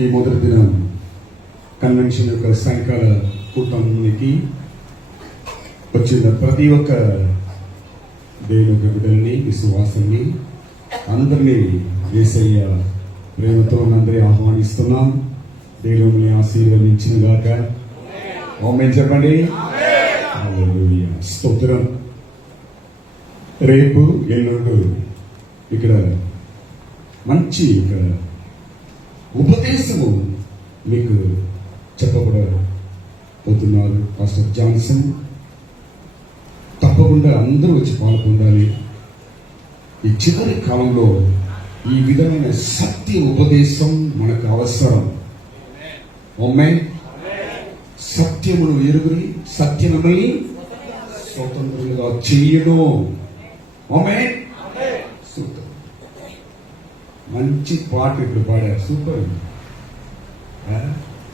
ఈ మొదటి దినం కన్వెన్షన్ యొక్క సాయంకాల కూటమికి వచ్చిన ప్రతి ఒక్క దేవుని యొక్క బిడ్డల్ని, విశ్వాసాన్ని అందరినీ యేసయ్య ప్రేమతో అందరి ఆహ్వానిస్తున్నాం. దేవుని ఆశీర్వదించిన గాక ఆమేన్ చెప్పండి. హల్లెలూయా, స్తోత్రం. రేపు ఎల్లుండు ఇక్కడ మంచి ఉపదేశము మీకు చెప్పబడబోతున్నారు పాస్టర్ జాన్సన్. తప్పకుండా అందరూ వచ్చి పాల్గొనాలి. ఈ చివరి కాలంలో ఈ విధమైన సత్య ఉపదేశం మనకు అవసరం. ఆమేన్. సత్యమును ఎరుగురి సత్యముని స్వతంత్రులుగా చేయను. ఆమేన్. సూపర్, మంచి పాట ఇప్పుడు పాడారు. సూపర్,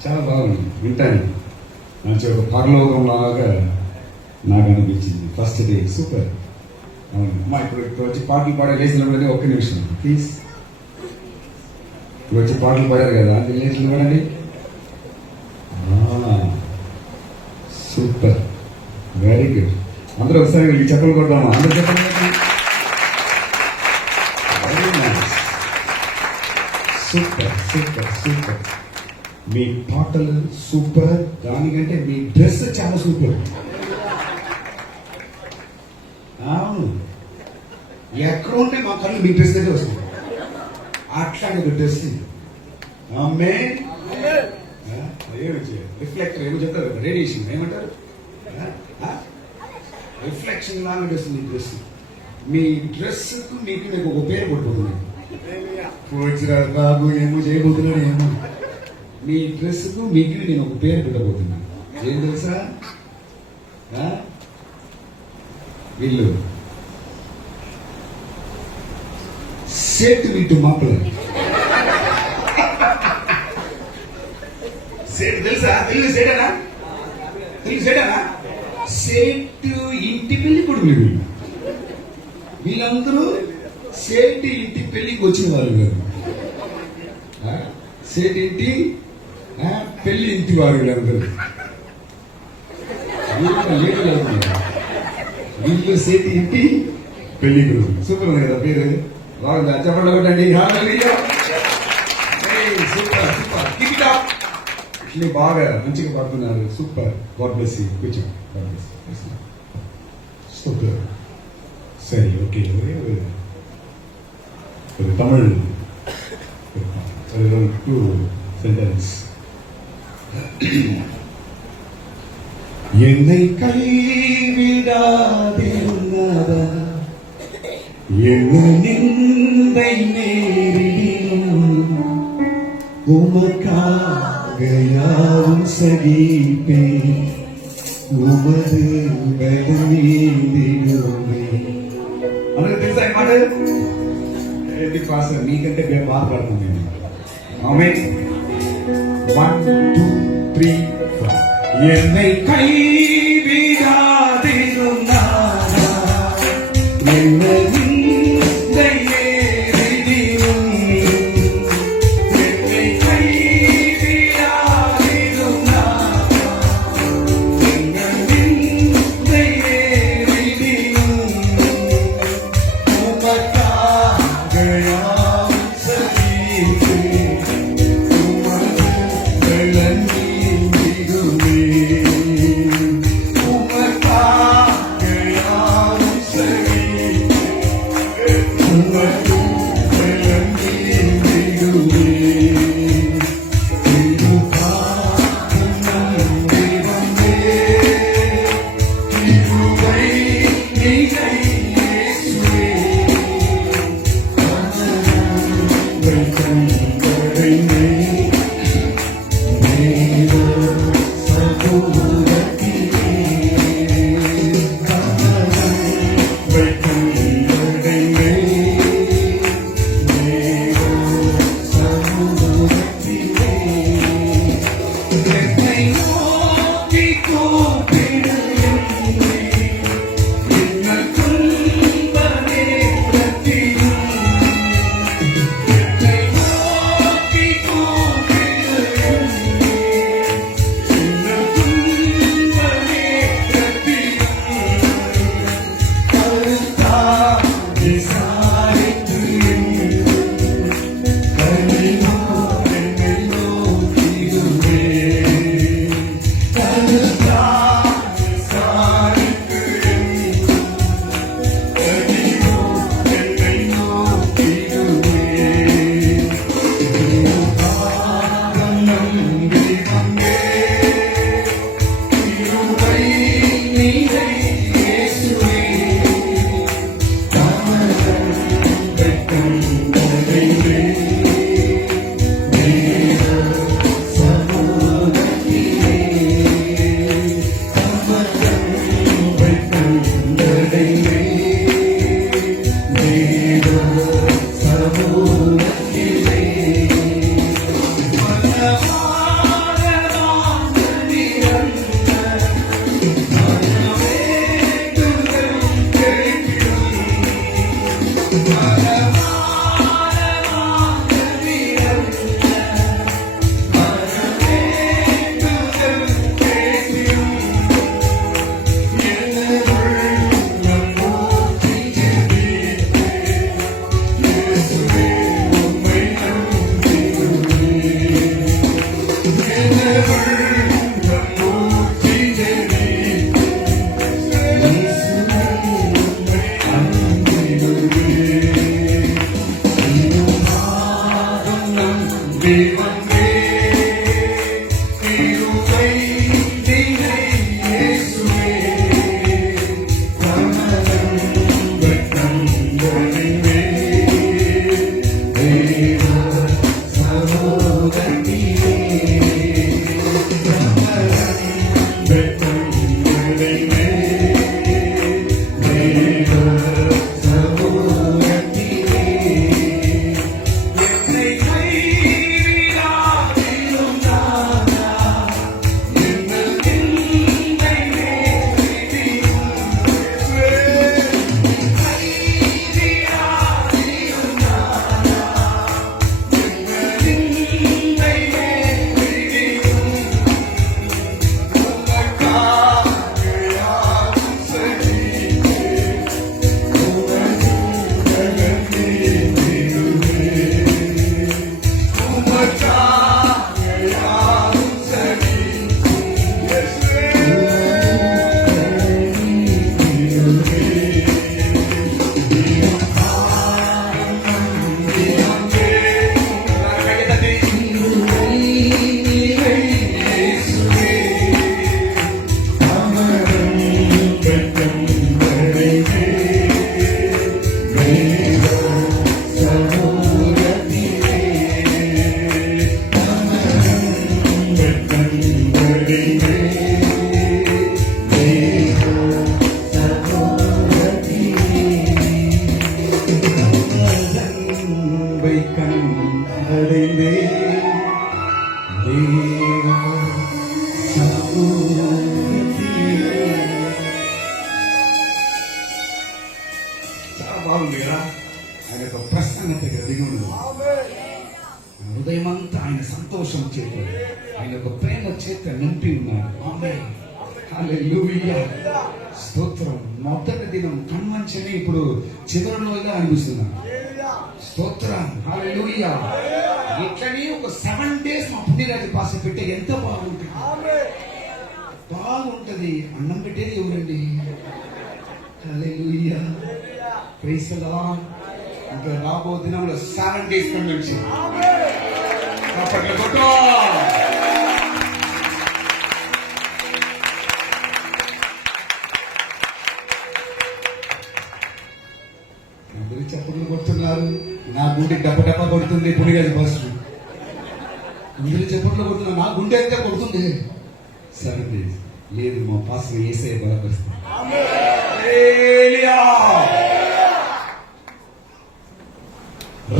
చాలా బాగుంది. వింటాను, మంచి ఒక పరలోకం లాగా నాకు అనిపించింది ఫస్ట్ డే. సూపర్. అవును అమ్మా, ఇప్పుడు వచ్చి పాటలు పాడే లేచినప్పుడు ఒక్క నిమిషం ప్లీజ్. ఇప్పుడు వచ్చి పాటలు పాడారు కదా, అది లేచిన పడండి. Super, very good. అందరూ ఒకసారి వీళ్ళకి చెప్పలు కొడదామా? అందరూ చెప్పండి. Super super super. మీ పాటలు సూపర్, దానికంటే మీ డ్రెస్ చాలా సూపర్. అవును, ఎక్కడ ఉంటే మా కళ్ళు మీ డ్రెస్ అయితే వస్తుంది. అట్లాంటి ఒక డ్రెస్. ఆమేన్. రిఫ్లెక్టర్ ఏమో చెప్తారు, రేడియేషన్ ఏమంటారు, రిఫ్లెక్షన్ లాగా వస్తుంది మీ డ్రెస్. మీ డ్రెస్ కు మీకు ఒక పేరు కొట్టుకుంటున్నాను. బాబు ఏమో చేయబోతున్నాడు ఏమో. మీ డ్రెస్ కు మీకు నేను ఒక పేరు పెట్టబోతున్నాను. ఏం తెలుసా? వీళ్ళు సేటు వీటు మాపలు. సేటు తెలుసా? తెలుగు సేటనా? తెలుగు సేటనా? సేటు ఇంటి పెళ్లి కొడుకులు వీళ్ళు. వీళ్ళందరూ సేటు ఇంటి పెళ్లికి వచ్చిన వాళ్ళు కాదు. సేటు ఇంటి పెళ్లి ఇంటి వారు వీళ్ళందరూ. వీళ్ళు సేటు ఇంటి పెళ్లి కొడుకు. సూపర్ ఉంది కదా పేరు, బాగుంది. చెప్పండి ఒకటండి. Super super. ఇట్లా బాగా మంచిగా పడుతున్నారు. సూపర్. God bless you. కూర్చో. సూపర్. సరే, ఓకే. Tamil two sentence. என்னை கைவிடாதிருந்தவர் என்ன நிந்தை நேரிடும் உமக்காக யாவும் சகிப்பேன் உமது బలమీదిడుమే. మనకు తెలుసా ఈ మాట? మీకంటే మేము మాట్లాడుతున్నాం నేను. ఆమేన్. 1 2 3 4. என்னை கைவிடாதிருந்தார் என்ன நிந்தை நேரிடும் என்னை கைவிடாதிருந்தார் என்ன நிந்தை நேரிடும் உமக்காக யாவும் சகிப்பேன் உமது பலமீதிடுமே. బాగుంది కదా. ఆయన యొక్క ప్రసన్నత దిగి ఉన్నది. హృదయం అంతా ఆయన సంతోషం చేత, ఆయన యొక్క ప్రేమ చేత నింపి ఉన్నారు. ఆమేన్. హల్లెలూయా. స్తోత్రం. మొదటి దినం కన్వెన్షన్ ఇప్పుడు చివరిలోగా అనిపిస్తున్నాను. స్తోత్రం. హల్లెలూయా. ఇట్లనే ఒక 7 days మా పుణ్యరాజు పాస పెట్టే ఎంత బాగుంటుంది. బాగుంటది. అన్నం పెట్టేది ఎవరండి? హల్లెలూయా. Praise the Lord. ఇంకా రాబో దినంలో 7 days కన్వెన్షన్. చప్పట్లు కొట్టు. అందరూ చప్పట్లు కొడుతున్నారు. నా గుండె డబ్బ డబ్బ కొడుతుంది. పుణ్యరాజు పాస్ అందరూ చప్పట్లు కొడుతున్నారు. నా గుండె ఎంత కొడుతుంది. 7 days లేదు. మా పాస్ యేసయ్య బలపరుస్తాడు.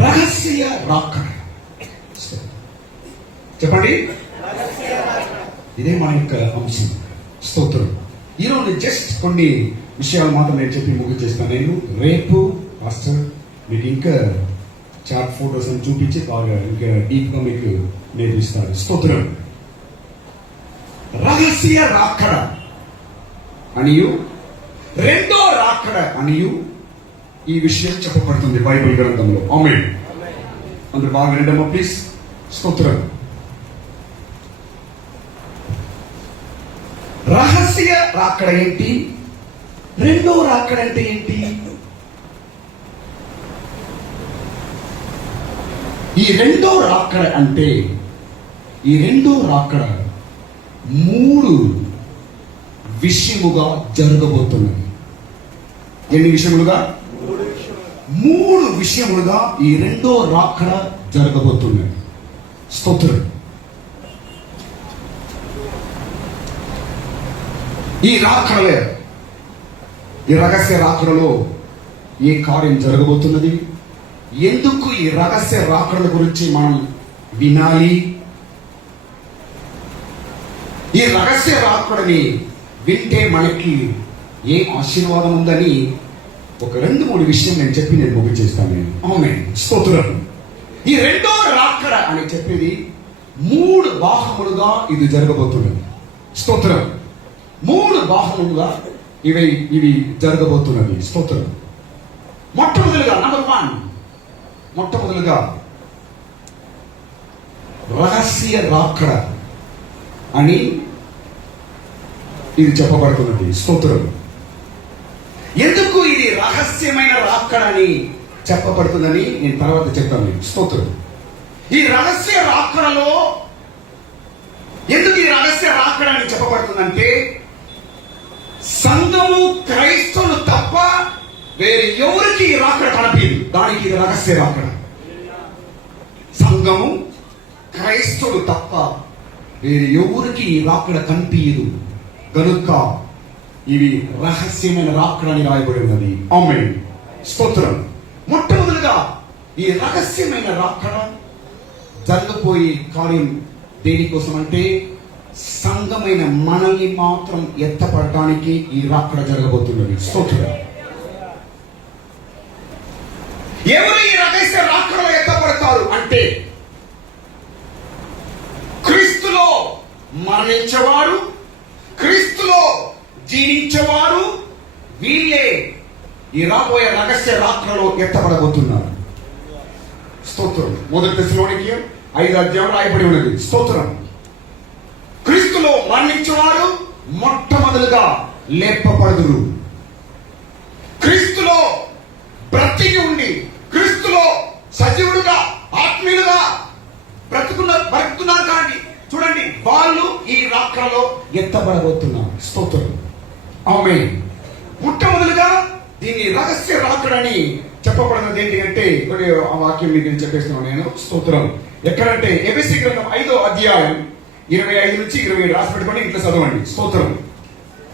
రహస్య రాకడ. చెప్పండి. ఇదే మన యొక్క అంశం. స్తోత్రం. ఈరోజు జస్ట్ కొన్ని విషయాలు మాత్రం నేను చెప్పి ముగించేస్తాను. నేను రేపు పాస్టర్ మీకు ఇంకా చాట్ ఫోటోస్ అని చూపించి బాగా ఇంకా డీప్ గా మీకు నేర్పిస్తారు. స్తోత్రం. రహస్య రాకడ అనియు రెండో రాకడ అనియు ఈ విషయం చెప్పబడుతుంది బైబిల్ గ్రంథంలో. ఆమేన్. అందరూ బాగా వినండమ్మా ప్లీజ్. స్తోత్రం. రహస్య రాకడ ఏంటి? రెండో రాకడ అంటే ఏంటి? ఈ రెండో రాకడ అంటే, ఈ రెండో రాకడ 3 విషయముగా జరగబోతున్నది. ఎన్ని విషయములుగా? 3 విషయములుగా ఈ రెండో రాకడ జరగబోతున్నది. స్తోత్రం. ఈ రాకడలే, ఈ రహస్య రాకడలో ఏ కార్యం జరగబోతున్నది? ఎందుకు ఈ రహస్య రాకడల గురించి మనం వినాలి? ఈ రహస్య రాకడని వింటే మనకి ఏ ఆశీర్వాదం ఉందని ఒక 2-3 విషయం నేను చెప్పి నేను ముగించేస్తాను. ఆమేన్. స్తోత్రం. ఈ రెండో రాకడ అని చెప్పేది 3 భాగములుగా ఇది జరగబోతున్నది. స్తోత్రం. 3 భాగములుగా ఇవి జరగబోతున్నది. స్తోత్రం. మొట్టమొదలుగా నంబర్ 1, మొట్టమొదలుగా రహస్య రాకడ అని ఇది చెప్పబడుతున్నది. స్తోత్రం. ఎందుకు ఇది రహస్యమైన రాకడ అని చెప్పబడుతుందని నేను తర్వాత చెప్తాను. స్తోత్రం. ఈ రహస్య రాకడలో ఎందుకు ఈ రహస్య రాకడ అని చెప్పబడుతుందంటే, సంఘము క్రైస్తవులు తప్ప వేరే ఎవరికి ఈ రాకడ కనిపించదు. దానికి ఇది రహస్య రాకడ. సంఘము క్రైస్తవులు తప్ప వేరే ఎవరికి ఈ రాకడ కనిపించదు కనుక ఇవి రహస్యమైన రాకడ అని రాయబడి ఉన్నది. ఆమేన్. స్తోత్రం. మొట్టమొదటిగా ఈ రహస్యమైన రాకడ జరగబోయే కార్యం దేనికోసం అంటే, సంఘమైన మనల్ని మాత్రం ఎత్తపడటానికి ఈ రాకడ జరగబోతున్నది. స్తోత్రం. ఎవరు ఈ రహస్య రాకడలో ఎత్తపడతారు అంటే, క్రీస్తులో మరణించేవారు, క్రీస్తులో జీవించేవారు, వీళ్ళే ఈ రాబోయే రహస్య రాకడలో ఎత్తపడబోతున్నారు. స్తోత్రం. 1 తెస్సలోనికీయులు 5వ అధ్యాయం రాయబడి ఉన్నది. స్తోత్రం. క్రీస్తులో మరణించేవారు మొట్టమొదలుగా లేపబడుదురు. క్రీస్తులో బ్రతికి ఉండి, క్రీస్తులో సజీవుడుగా ఆత్మీయులుగా బ్రతుకుతున్నారు కానీ చూడండి, వాళ్ళు ఈ రాకడలో ఎత్తబడబోతున్నారు. స్తోత్రం. ఆమేన్. మొట్టమొదలుగా దీన్ని రహస్య రాకడని చెప్పబడినది ఏంటి అంటే, ఆ వాక్యం మీకు చెప్పేస్తున్నాను నేను. స్తోత్రం. ఎక్కడంటే ఎఫెసీ గ్రంథం 5వ అధ్యాయం 25 నుంచి 27 రాసి పెట్టుకొని ఇట్లా చదవండి. స్తోత్రం.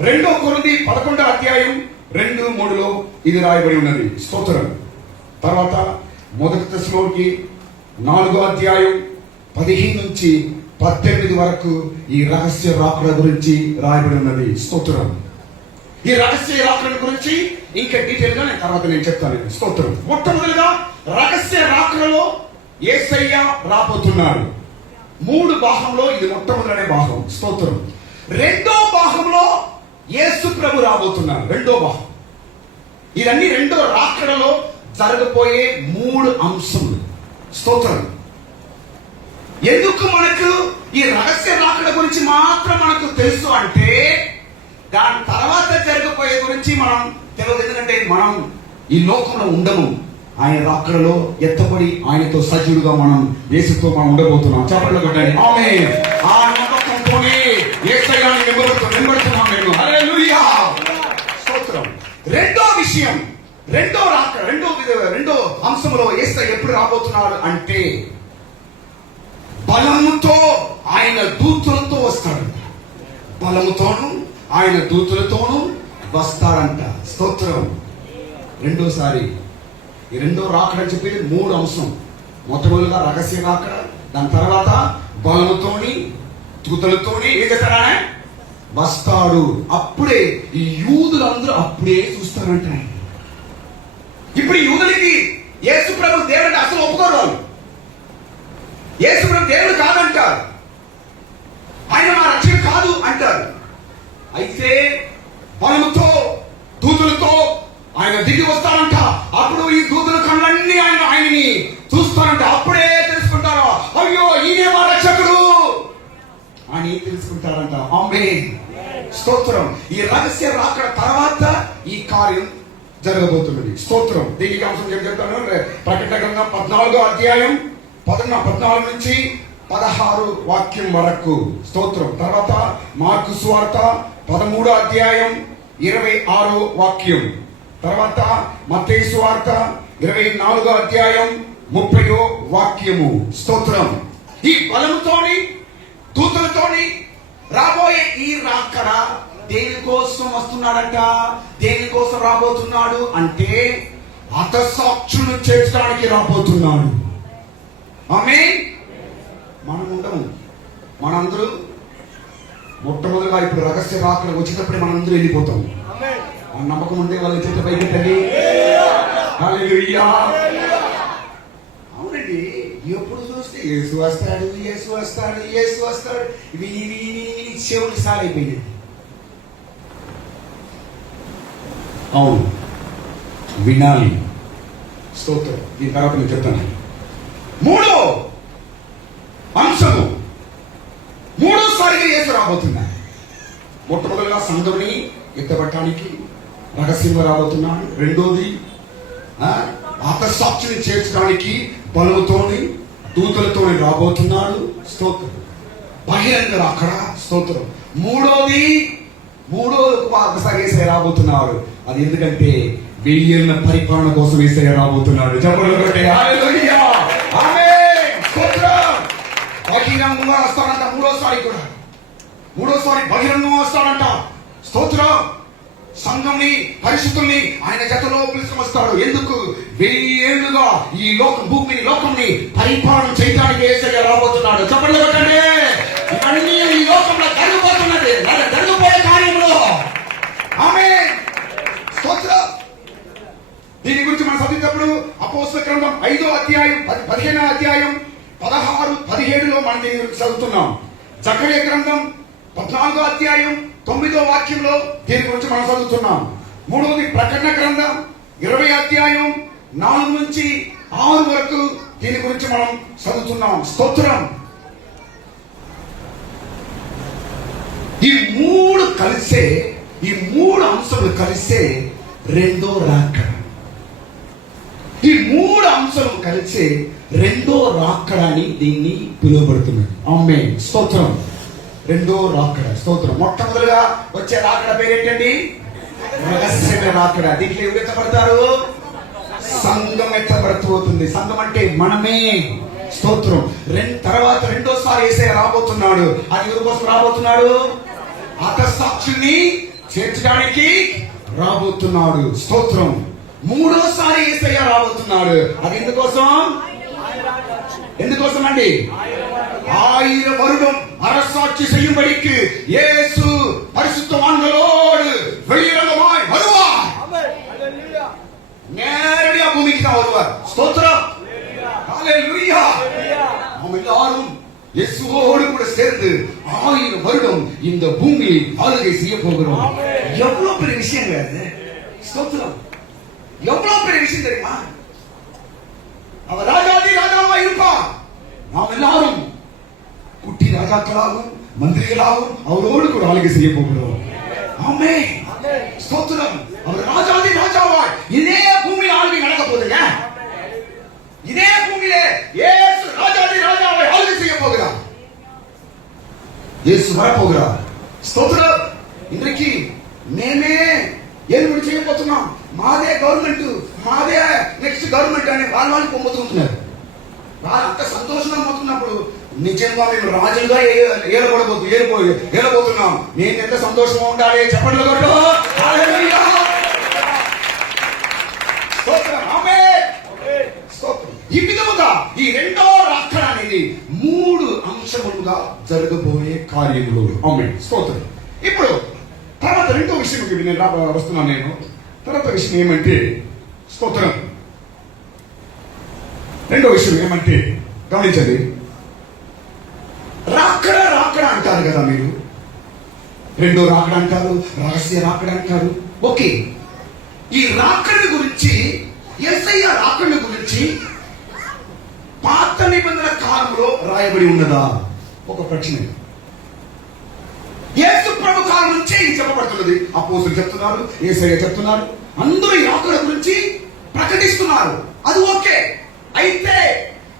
2 కొరింథీ 11వ అధ్యాయం 2-3లో ఇది రాయబడి ఉన్నది. స్తోత్రం. తర్వాత 1 తెస్సలోనికీ 4వ అధ్యాయం 15 నుంచి 18 వరకు ఈ రహస్య రాకడ గురించి రాయబడి ఉన్నది. స్తోత్రం. ఈ రహస్య రాకడ గురించి ఇంకా డీటెయిల్ గా తర్వాత నేను చెప్తాను. స్తోత్రం. మొట్టమొదటిగా రహస్య రాకడలో యేసయ్య రాబోతున్నాడు. 3 భాగంలో ఇది మొట్టమొదటి భాగం. స్తోత్రం. రెండో భాగంలో యేసు ప్రభు రాబోతున్నాడు. రెండో భాగం. ఇవన్నీ రెండో రాకడలో జరగబోయే 3 అంశములు. స్తోత్రం. ఎందుకు మనకు ఈ రహస్య రాకడ గురించి మాత్రం మనకు తెలుసు అంటే దాని తర్వాత జరగబోయే గురించి మనం తెలియదు. ఎందుకంటే మనం ఈ లోకంలో ఉండము. ఆయన రాకడలో ఎత్తబడి ఆయనతో సజీవుడుగా మనం యేసుతో మనం ఉండబోతున్నాం. చెప్పండి కొట్టండి ఆమేన్. ఆ నమ్మకంతోనే యేసయ్యని వెంబడుతున్నాం మేము. హల్లెలూయా. స్తోత్రం. రెండో విషయం, రెండో రాకడ, రెండో అంశంలో యేసయ్య ఎప్పుడు రాబోతున్నాడు అంటే బలముతో ఆయన దూతులతో వస్తాడు. బలముతోను ఆయన దూతులతోనూ వస్తాడంట. స్తోత్రం. రెండోసారి ఈ రెండో రాకడ అని చెప్పేది 3 అంశం. మొట్టమొదటిగా రహస్య రాకడ, దాని తర్వాత బలముతోని దూతలతోని ఏం చేస్తాడా వస్తాడు. అప్పుడే ఈ యూదులందరూ అప్పుడే చూస్తారంట. ఇప్పుడు యూదులకి యేసు ప్రభు దేవుడు అసలు ఒప్పుకోరు. వాళ్ళు యేసు ప్రభు దేవుడు కాదంటారు. ఆయన మా రక్షణ కాదు అంటారు. అయితే బలముతో దూతలతో ఆయన దిగి వస్తారంట. అప్పుడు ఈ దూతల కళ్ళన్నీ ఆయనని చూస్తారంట. అప్పుడే తెలుసుకుంటారు, అయ్యో ఈయనే మా రక్షకుడు అని తెలుసుకుంటారంట. ఆమేన్. స్తోత్రం. ఈ రహస్య రాకడ తర్వాత ఈ కార్యం జరగబోతున్నది. స్తోత్రం. దీనికి అంశం చెప్తాను. ప్రకటన గ్రంథం 14వ అధ్యాయం 14 నుంచి 16 వాక్యం వరకు. స్తోత్రం. తర్వాత మార్కు సువార్త 13వ అధ్యాయం 26వ వాక్యం. తర్వాత మత్తయి సువార్త 24వ అధ్యాయం 30వ వాక్యము. స్తోత్రం. ఈ బలముతోని దూతలతోని రాబోయే ఈ రాకడ దేనికోసం వస్తున్నాడంట? దేనికోసం రాబోతున్నాడు అంటే హతసాక్షులు చేర్చడానికి రాబోతున్నాడు. ఆమేన్. మనం ఉండము. మనందరూ మొట్టమొదటిగా ఇప్పుడు రహస్య రాకడ వచ్చేటప్పుడే మనందరూ వెళ్ళిపోతాం. ఆ నమ్మకం ఉండే వాళ్ళ చేత పైకెట్టండి. హల్లెలూయా. అవునండి. ఎప్పుడు చూస్తే యేసు వస్తాడు, యేసు వస్తాడు, యేసు వస్తాడు. విని చెవులు సాలైపోయింది. అవును, వినాలి. స్తోత్రం. దీని తర్వాత నేను చెప్తాను. 3వ అంశము, 3వసారిగా యేసు రాబోతున్నాడు. మొట్టమొదటిగా సంఘంని ఎత్తబట్టడానికి రహస్యంగా రాబోతున్నాడు. రెండోది హతసాక్షిని చేర్చడానికి బలముతోని దూతలతోని రాబోతున్నాడు. స్తోత్రం. బహిరంగ రాకడ. స్తోత్రం. మూడోది ఒకసారి యేసయ్య రాబోతున్నాడు. అది ఎందుకంటే 1000 ఏళ్ల పరిపాలన కోసం యేసయ్య రాబోతున్నాడు. చెప్పండి హల్లెలూయా. ఆమేన్. స్తోత్రం. బహిరంగంగా వస్తాడంట. మూడోసారి బహిరంగంగా వస్తాడంట. స్తోత్రం. సంఘంని పరిశుద్ధుల్ని ఆయన జతలో పిలుచుకు వస్తాడు. ఎందుకు? 1000 ఏళ్లుగా ఈ లోకంని పరిపాలన చేయడానికి యేసయ్య రాబోతున్నాడు. చెప్పండి కొట్టండి. ఇవన్నీ ఈ లోకంలో జరగబోతున్నది, జరగబోయే కార్యంలో. ఆమేన్. స్తోత్రం. దీని గురించి మనం చదివేటప్పుడు అపోస్తల గ్రంథం 5వ అధ్యాయం 15వ అధ్యాయం 16, 17లో మనం దీని గురించి చదువుతున్నాం. జకర్యా గ్రంథం 14వ అధ్యాయం 9వ వాక్యంలో దీని గురించి మనం చదువుతున్నాం. మూడవది ప్రకటన గ్రంథం 20వ అధ్యాయం 4 నుంచి 6 వరకు దీని గురించి మనం చదువుతున్నాం. స్తోత్రం. ఈ 3 అంశాలు కలిసే రెండో రాకడ. ఈ 3 అంశాలు కలిసే రెండో రాకడ అని దీన్ని పిలువబడుతున్నది. ఆమేన్. స్తోత్రం. రెండో రాకడ. స్తోత్రం. మొట్టమొదటిగా వచ్చే రాకడ పేరేంటండి? రహస్య రాకడ. దీంట్లో ఎవరు ఎత్తబడతారు? సంఘం ఎత్తబడుతుంది. సంఘం అంటే మనమే. స్తోత్రం. తర్వాత రెండోసారి యేసయ్య రాబోతున్నాడు. అది ఎవరి కోసం రాబోతున్నాడు? హతసాక్షుల్ని చేర్చడానికి రాబోతున్నాడు. స్తోత్రం. మూడోసారి యేసయ్య రాబోతున్నాడు. అది ఎందుకోసం అండి? 1000 வருடம் அரசாட்சி செய்யும்படிக்கு இயேசு பரிசுத்தவான்களோடு வெளியிறங்கமாய் வருவார். நேரடியா பூமிக்கு தான் வருவார். ஸ்தோத்திரம். ஹalleluya. நாம் எல்லாரும் இயேசுவோடு கூட சேர்ந்து 1000 வருடம் இந்த பூமியை ஆளுகை செய்ய போகிறோம். எவ்வளவு பெரிய விஷயங்க அது. ஸ்தோத்திரம். எவ்வளவு பெரிய விஷயம் தெரியுமா? அவர் ராஜாதி ராஜாவா இருப்பார். நாம் எல்லாரும் குட்டி ராஜாக்களாகவும் மந்திரிகளாகவும் அவரோடு கூட ஆளுகை செய்ய போகிறோம். ஆமென். ஸ்தோத்திரம். அவர் ராஜாதி ராஜாவா இதே பூமியில் ஆளுகை நடக்க போகுதுங்க. இதே பூமியிலே இயேசு ராஜாதி ராஜாவை ஆளுகை செய்ய போகிறார். இயேசு வர போகிறார். ஸ்தோத்திரம். இன்றைக்கு మేమే ఏం చేయబోతున్నాం, మాదే గవర్నమెంట్, మాదే నెక్స్ట్ గవర్నమెంట్ అని వాళ్ళు పొందుతున్నారు. వాళ్ళు అంత సంతోషంగా పోతున్నప్పుడు నిజంగా మేము రాజులుగా ఏలబోతున్నాం. నేను ఎంత సంతోషంగా ఉండాలి చెప్పండి. ఈ విధముగా ఈ రెండో రాకడ అనేది 3 అంశములుగా జరగబోయే కార్యములు. ఆమేన్. స్తోత్రం. ఇప్పుడు తర్వాత రెండో విషయం నేను వస్తున్నాను. నేను తర్వాత విషయం ఏమంటే స్తోత్రం. రెండో విషయం ఏమంటే గమనించండి. రాకడ రాకడ అంటారు కదా మీరు. రెండో రాకడ అంటారు, రహస్య రాకడ అంటారు. ఓకే, ఈ రాకడ గురించి, యేసయ్య రాకడ గురించి పాత నిబంధన కాలంలో రాయబడి ఉన్నదా? ఒక ప్రశ్న. యేసు ప్రభు కాలం నుంచే ఇది చెప్పబడుతున్నది. అపోస్తలులు చెప్తున్నారు, యేసయ్య చెప్తున్నారు, అందరూ ఈ రాకడ గురించి ప్రకటిస్తున్నారు. అది ఓకే. అయితే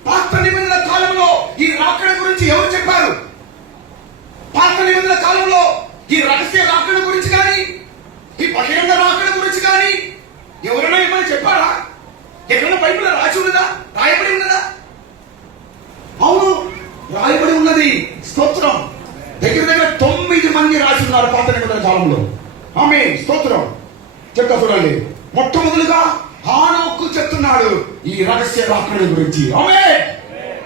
పాత నిబంధన కాలంలో ఈ రాకడ గురించి ఎవరు చెప్పారు? పాత నిబంధన కాలంలో ఈ రహస్య రాకడ గురించి కానీ, ఈ బహిరంగ రాకడ గురించి కానీ ఎవరైనా ఏమైనా చెప్పారా? ఎక్కడైనా బైబిల్లో రాసి ఉన్నదా? రాయబడి ఉన్నదా? అవును, రాయబడి ఉన్నది. స్తోత్రం. దగ్గర దగ్గర 9 మంది రాసి ఉన్నారు పాత నిబంధన కాలంలో. ఆమేన్. స్తోత్రం. చెప్తా చూడండి. మొట్టమొదలుగా హానోకు చెప్తున్నాడు ఈ రహస్య రాకడ గురించి. ఆమేన్.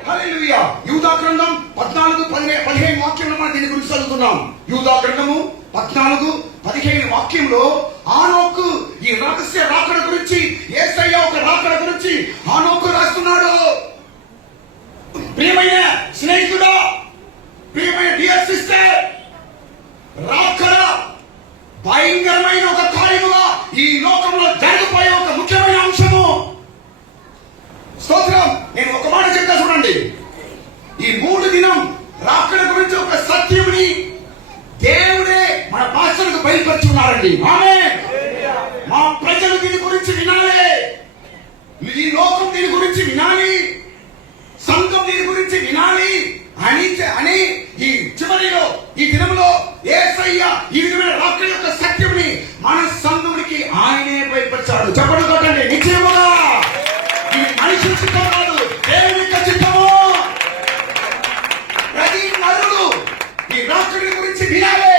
హల్లెలూయా. యూదా గ్రంథం 14-15 వాక్యంలో మనం దీని గురించి చదువుతున్నాం. యూదా గ్రంథము 14-15 వాక్యంలో హానోకు ఈ రహస్య రాకడ గురించి, యేసయ్య ఒక రాకడ గురించి హానోకు రాస్తున్నాడు. ప్రియమైన స్నేహితుడా, ప్రియమైన డియర్ సిస్టర్, రాకడ భయంకరమైన ఒక కార్యముగా ఈ లోకంలో జరగబోయే ఒక ముఖ్యమైన అంశము. స్తోత్రం. నేను ఒక మాట చెప్తా చూడండి. ఈ 3 దినం రాకడ గురించి ఒక సత్యముని దేవుడే మన పాస్టర్లకు బయలుపరుచున్నారండి. ఆమేన్. మా ప్రజలు దీని గురించి వినాలి. ఈ లోకం దీని గురించి వినాలి, సంఘం దీని గురించి వినాలి అని ఈ చివరిలో ఈ దినంలో యేసయ్య ఈ విధమైన రాకడ యొక్క సత్యముని మన సంఘమునికి ఆయనే బయలుపరిచాడు. చెప్పండి కొట్టండి. నిశ్చయముగా ఇది మనిషి చిత్తం కాదు, దేవుని యొక్క చిత్తము. ప్రతి నరుడు ఈ రాకడ గురించి వినాలి.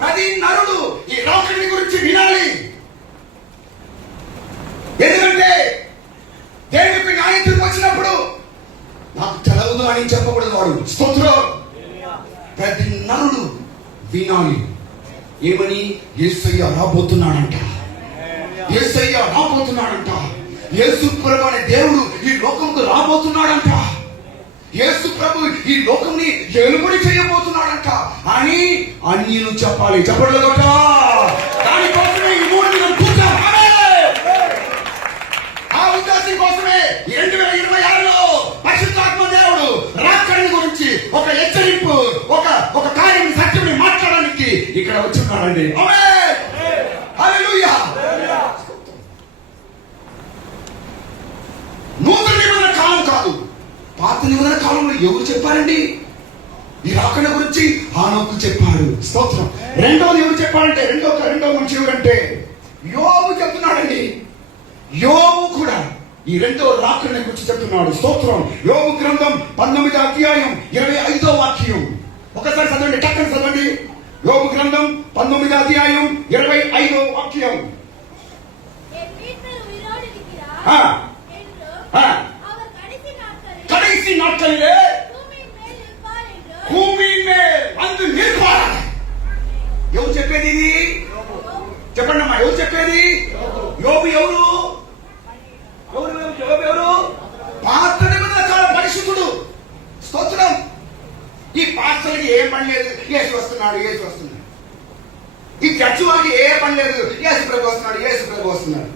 ప్రతి నరుడు ఈ రాకడ గురించి వినాలి. ఎందుకంటే దేవునికి న్యాయం వచ్చినప్పుడు నాకు తెలవదు అని చెప్పకూడదు వాడు. స్తోత్రం. ప్రతి నరుడు వినాలి. ఏమని? యేసయ్య రాబోతున్నాడంట. యేసయ్య రాబోతున్నాడంట. యేసు ప్రభు అనే దేవుడు ఈ లోకంకు రాబోతున్నాడంట. యేసు ప్రభు ఈ లోకంని ఏలుబడి చేయబోతున్నాడంట అని అన్యులు చెప్పాలి. చెప్పలేదు. దానికోసమే ఈ 3 దినం కూర్చోం. ఆ ఉద్దేశం కోసమే 2026లో పరిశుద్ధాత్మ దేవుడు రాకడ గురించి ఒక హెచ్చరింపు, ఒక కార్యం, సత్యం మాట్లాడడానికి ఇక్కడ వచ్చున్నాడండి. ఆమేన్. హల్లెలూయా. నూతన నిబంధన కాలం కాదు, పాత నిబంధన కాలంలో ఎవరు చెప్పారండి ఈ రాకడ గురించి? హానోకు చెప్పాడు. స్తోత్రం. రెండోది ఎవరు చెప్పారంటే, రెండో మనిషి ఎవరంటే యోబు చెప్తున్నాడండి. యోబు కూడా ఈ రెండో రాకడ గురించి చెప్తున్నాడు. స్తోత్రం. యోబు గ్రంథం 19వ అధ్యాయం 25వ వాక్యం ఒకసారి చదవండి, టక్కని చదవండి. యోబు గ్రంథం 19వ అధ్యాయం 25వ వాక్యం. கடைசி நாட்களிலே பூமியின் மேல் வந்து நிற்பார். ఎవరు చెప్పేది ఇది? చెప్పండి అమ్మా, ఎవరు చెప్పేది? యోబు ఎవరు? ఎవరు? పాత నిబంధన చాలా పరిశుద్ధుడు. స్తోత్రం. ఈ పాస్టర్కి ఏ పని లేదు, యేసు వస్తున్నాడు. ఈ చర్చి వారికి ఏ పని లేదు, యేసు ప్రభు వస్తున్నాడు.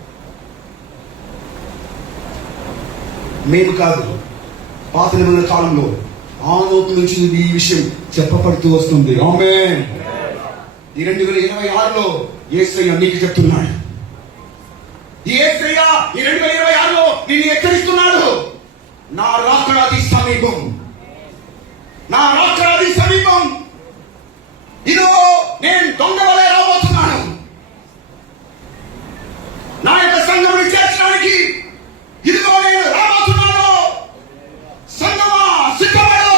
మేము కాదు, పాత నిబంధన కాలంలో ఆనోకు నుంచి ఈ విషయం చెప్పబడుతూ వస్తుంది. ఆమేన్. ఈ 2026లో యేసయ్య నీకు చెప్తున్నాడు. ఈ యేసయ్య ఈ 2026లో నిన్ను హెచ్చరిస్తున్నాడు. నా రాకడ అతి సమీపం. ఇదో నేను దొంగ వలె రాబోతున్నాను. నా యొక్క సంఘముని చేర్చడానికి ఇదిగో నేను రాబోతున్నాను. సంఘమా సిద్ధపడు.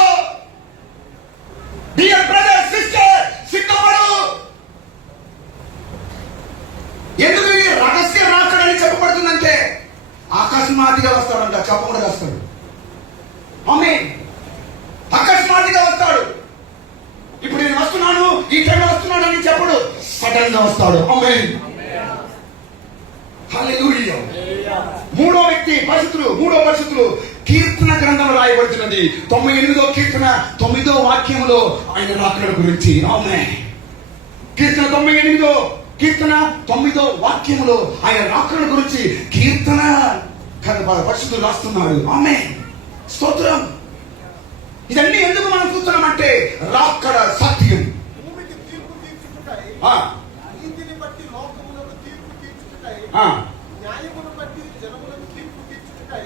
డియర్ బ్రదర్ సిస్టర్ సిద్ధపడు. ఎందుకు ఈ రహస్య రాకడని చెప్పబడుతుందంటే అకస్మాత్తుగా వస్తాడంట, చెప్పకుండా వస్తాడు. ఆమేన్. అకస్మాత్తుగా వస్తాడు. ఇప్పుడు నేను వస్తున్నాను, ఈ టైంలో వస్తున్నాడు అని చెప్పడు, సడన్ గా వస్తాడు. ఆమేన్. హల్లెలూయా. మూడో పరిస్థితులు కీర్తన గ్రంథంలో రాయబడుతున్నది. 98వ కీర్తన 9వ వాక్యములో ఆయన రాకడ గురించి. ఆమేన్. కీర్తన 9వ వాక్యములో ఆయన రాకడ గురించి కీర్తన పరిశుద్ధులు రాస్తున్నాడు. ఆమేన్. స్తోత్రం. ఇదన్నీ ఎందుకు మనం చూస్తున్నామంటే రాకడ సత్యం. భూమికి తీర్పు తీర్చుటకై, నీతిని బట్టి లోకములకు తీర్పు తీర్చుటకై, న్యాయమును బట్టి జనములకు తీర్పు తీర్చుటకై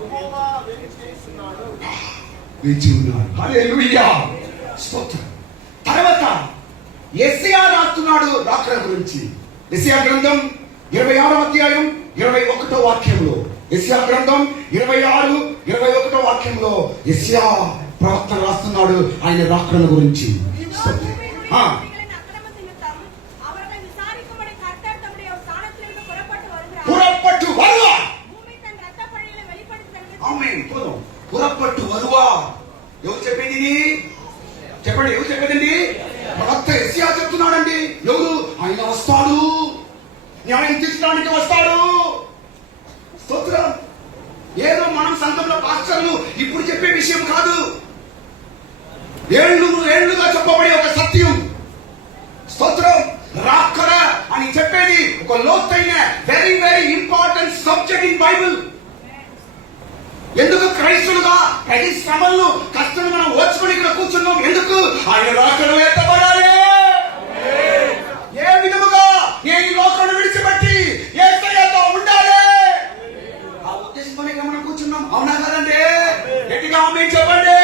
యెహోవా వేచి ఉన్నాడు. హల్లెలూయా. స్తోత్రం. తర్వాత యెషయా రాస్తున్నాడు రాకడ గురించి. యెషయా గ్రంథం 26వ అధ్యాయం 21వ వాక్యంలో, యెషయా గ్రంథం 26, 21వ వాక్యంలో యెషయా ప్రవక్త రాస్తున్నాడు ఆయన రాకడ గురించి. పురపట్టు వరువా. ఎవరు చెప్పేది? చెప్పండి, ఎవరు చెప్పేదండి? ప్రవక్త యెషయా చెప్తున్నాడండి. ఎవరు? ఆయన వస్తాడు, న్యాయం తీర్చడానికి వస్తాడు. స్తోత్రం. ఏదో మనం సంఘంలో పాస్టర్లు ఇప్పుడు చెప్పే విషయం కాదు, ఏళ్లుగా చెప్పబడే ఒక సత్యం. స్తోత్రం. రాకడ అని చెప్పేది ఒక లోతైన very very important subject in Bible. ఎందుకు క్రైస్తవులుగా ప్రతి శ్రమలను కష్టం మనం ఓర్చుకొని ఇక్కడ కూర్చున్నాం? ఎందుకు? ఆయన రాకడలో ఎత్తబడాలి. ఏ విధముగా నేను ఈ లోకాన్ని విడిచిపెట్టి యేసయ్యతో ఉండాలి, ఆ ఉద్దేశంతోనే మనం కూర్చున్నాం. అవునా కదండి? గట్టిగా ఆమేన్ చెప్పండి.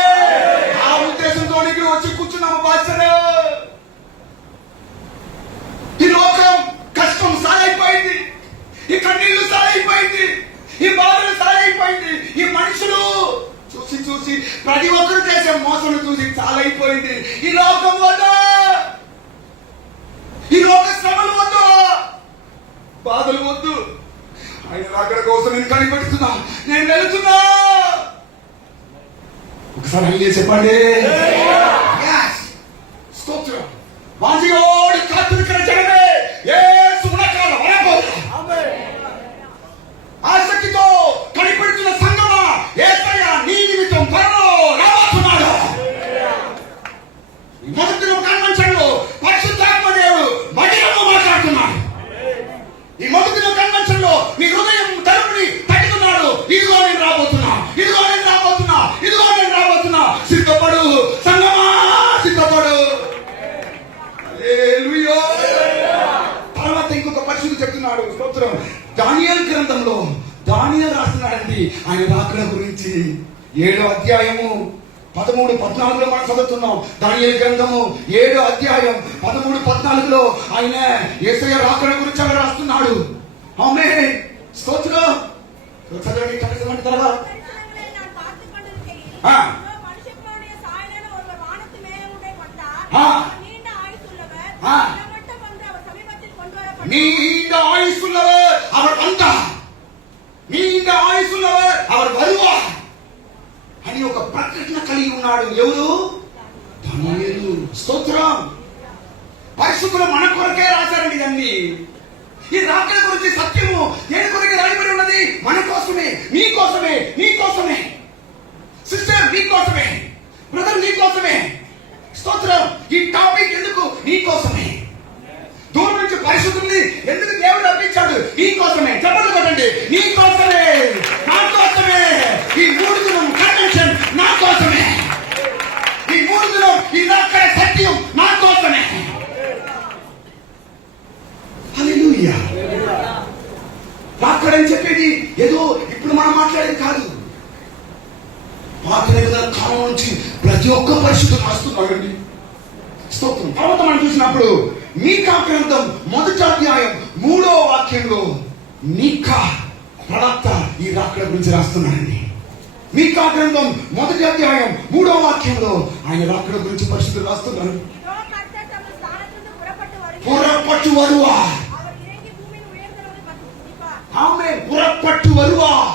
ఆ ఉద్దేశంతో ఇక్కడ వచ్చి కూర్చున్నాము పాస్టర్. ఈ లోకం కష్టం సాలైపోయింది, ఈ కన్నీళ్లు సాలైపోయింది, ఈ బాధలు సాలైపోయింది, ఈ మనుషులు చూసి ప్రతి ఒక్కరు చేసే మోసం చూసి చాలైపోయింది. ఈ లోకం వద్దా, ఈ లోక శ్రమలు వద్దు, బాధలు వద్దు. ఆయన రాకడ కోసం నేను కనిపెడుతున్నా, నేను వెళుతున్నా. ఒకసారి అయ్యే చెప్పండి. స్తోత్రం. వాంఛయోడి కాతురికల జనమే యేసు ఉన్నకాల వరపోదు. ఆసక్తితో కనిపెడుతున్న సంగమా, యేసయ్య నీ నిమిత్తం త్వరలో రాబోతున్నాడు. మొదటి కన్వెన్షన్లో పరిశుద్ధాత్మ దేవుడు మధ్యలో మాట్లాడుతున్నాడు. ఈ మొదటి కన్వెన్షన్లో మీ హృదయం తలుపుని తట్టుతున్నాడు. ఇదిగో నేను రాబోతున్నా. సిద్ధపడు సంగమా, సిద్ధపడు. హల్లెలూయా. తర్వాత ఇంకొక పరిశుద్ధుడు చెప్తున్నాడు. స్తోత్రం. దానియేలు గ్రంథంలో దానియేలు రాస్తున్నాడండి ఆయన రాకడ గురించి. 7వ అధ్యాయము 13, 14లో మనం చదువుతున్నాం. దానియేలు గ్రంథము 7వ అధ్యాయం 13, 14లో ఆయన యేసయ్య రాకడ గురించి అలా రాస్తున్నాడు. ఆమేన్. స్తోత్రం. చదవండి తర్వాత. நீண்ட ஆயுசுள்ளவர் அவர் வந்தார், நீண்ட ஆయుசுள்ளவர் அவர் வருவார் అని ఒక ప్రకటన కలిగి ఉన్నాడు. ఎవరు? దానియేలు. స్తోత్రం. పరిశుద్ధులు మన కొరకే రాశారండి ఇదన్నీ. ఈ రాకడ గురించి సత్యము దేని కొరకే రాయబడి ఉన్నది? మన కోసమే, మీ కోసమే, నీ కోసమే, సిస్టర్ నీ కోసమే, బ్రదర్ నీ కోసమే. స్తోత్రం. ఈ టాపిక్ ఎందుకు? నీ కోసమే. దూరం నుంచి పరిశుద్ధుల్ని ఎందుకు దేవుడు రప్పించాడు? నీ కోసమే. చెప్పండి కొట్టండి, నీ కోసమే, నా కోసమే. ఈ 3 దినం కన్వెన్షన్ నా కోసమే. ఈ 3 దినం ఈ రాకడ సత్యం నా కోసమే. హల్లెలూయా. రాకడని చెప్పేది ఏదో ఇప్పుడు మనం మాట్లాడేది కాదు. పాత నిబంధన కాలం నుంచి ప్రతి ఒక్క పరిశుద్ధులు రాస్తున్నాడండి. స్తోత్రం. తర్వాత మనం చూసినప్పుడు మీకా గ్రంథం 1వ అధ్యాయం 3వ వాక్యంలో మీకా ప్రవక్త ఈ రాకడ గురించి రాస్తున్నాడండి. మీకా గ్రంథం 1వ అధ్యాయం 3వ వాక్యంలో ఆయన రాకడ గురించి పరిశుద్ధులు రాస్తున్నారు. పుறப்பட்டு வருவார். ఆమేన్. పుறப்பட்டு வருவார்.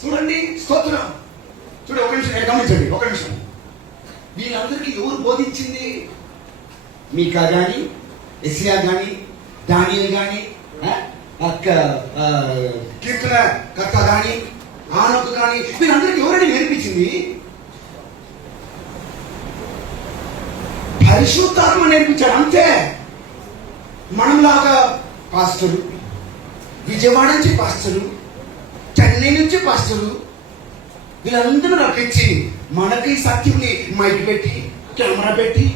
చూడండి, స్తోత్రం. చూడండి, ఒక నిమిషం గమనించండి, ఒక నిమిషం. వీళ్ళందరికీ ఎవరు బోధించింది? మీకా గాని, ఎస్యా గాని, దానియేలు గాని, కీర్తన కర్త గాని, ఆనోకు గాని, వీళ్ళందరికీ ఎవరైనా నేర్పించింది? పరిశుద్ధాత్మ నేర్పించాడు అంతే. మనలాగా పాస్టరు, విజయవాడ నుంచి పాస్టరు, చెన్నై నుంచి పాస్టరు, వీళ్ళందరూ రప్పించి మనకి సత్యంని మైక్ పెట్టి, కెమెరా పెట్టి,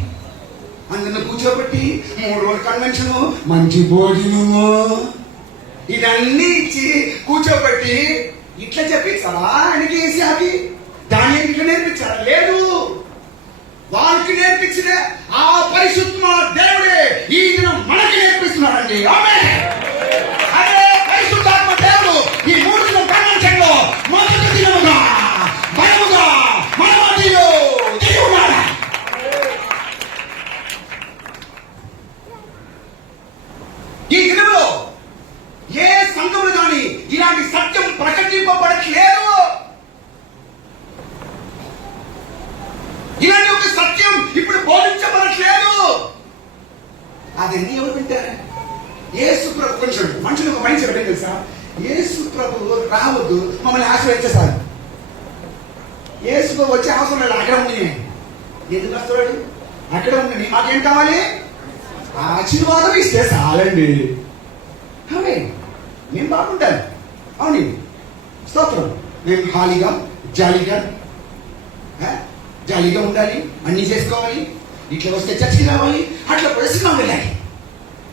అందరిని కూర్చోబెట్టి 3 రోజుల కన్వెన్షన్, మంచి భోజనము, ఇదన్నీ ఇచ్చి కూర్చోబెట్టి ఇట్లా చెప్పించారా? ఆయనకి ఏసియాకి దానికి ఇట్లా నేర్పించారా? లేదు. వాళ్ళకి నేర్పించిన ఆ పరిశుద్ధ దేవుడే ఈ దినం మనకి నేర్పిస్తున్నాడండి. ఆమేన్. అదే పరిశుద్ధాత్మ దేవుడు ఈ 3 దినం కన్వెన్షన్ లో మొదటి దినముగా బలముగా మన మధ్యలో దిగి ఉన్నాడు. ఈ దినంలో ఏ సంఘములు కానీ ఇలాంటి సత్యం ప్రకటింపబడట్లేదు. ఇలాంటి ఒక సత్యం ఇప్పుడు బోధించబడట్లేదు. అదన్నీ ఎవరు పెట్టారు? యేసు ప్రభు. కొంచెం మనుషులు ఒక మైండ్ సెట్ తెలుసా? యేసు ప్రభు రావద్దు, మమ్మల్ని ఆశీర్వదించేసారు. యేసు ప్రభు వచ్చే అవసరం లేదు. అక్కడ ఉంది. ఎందుకు వస్తాడు? అక్కడ ఉంది. మాకేం కావాలి? ఆశీర్వాదం ఇస్తే చాలండి. అవే నేను బాగుంటాను. అవును, స్తోత్రం. మేము హాలీగా జాలీగా ఉండాలి, అన్ని చేసుకోవాలి. ఇట్లా వస్తే చర్చికి రావాలి, అట్లా ప్రశ్న వెళ్ళాలి.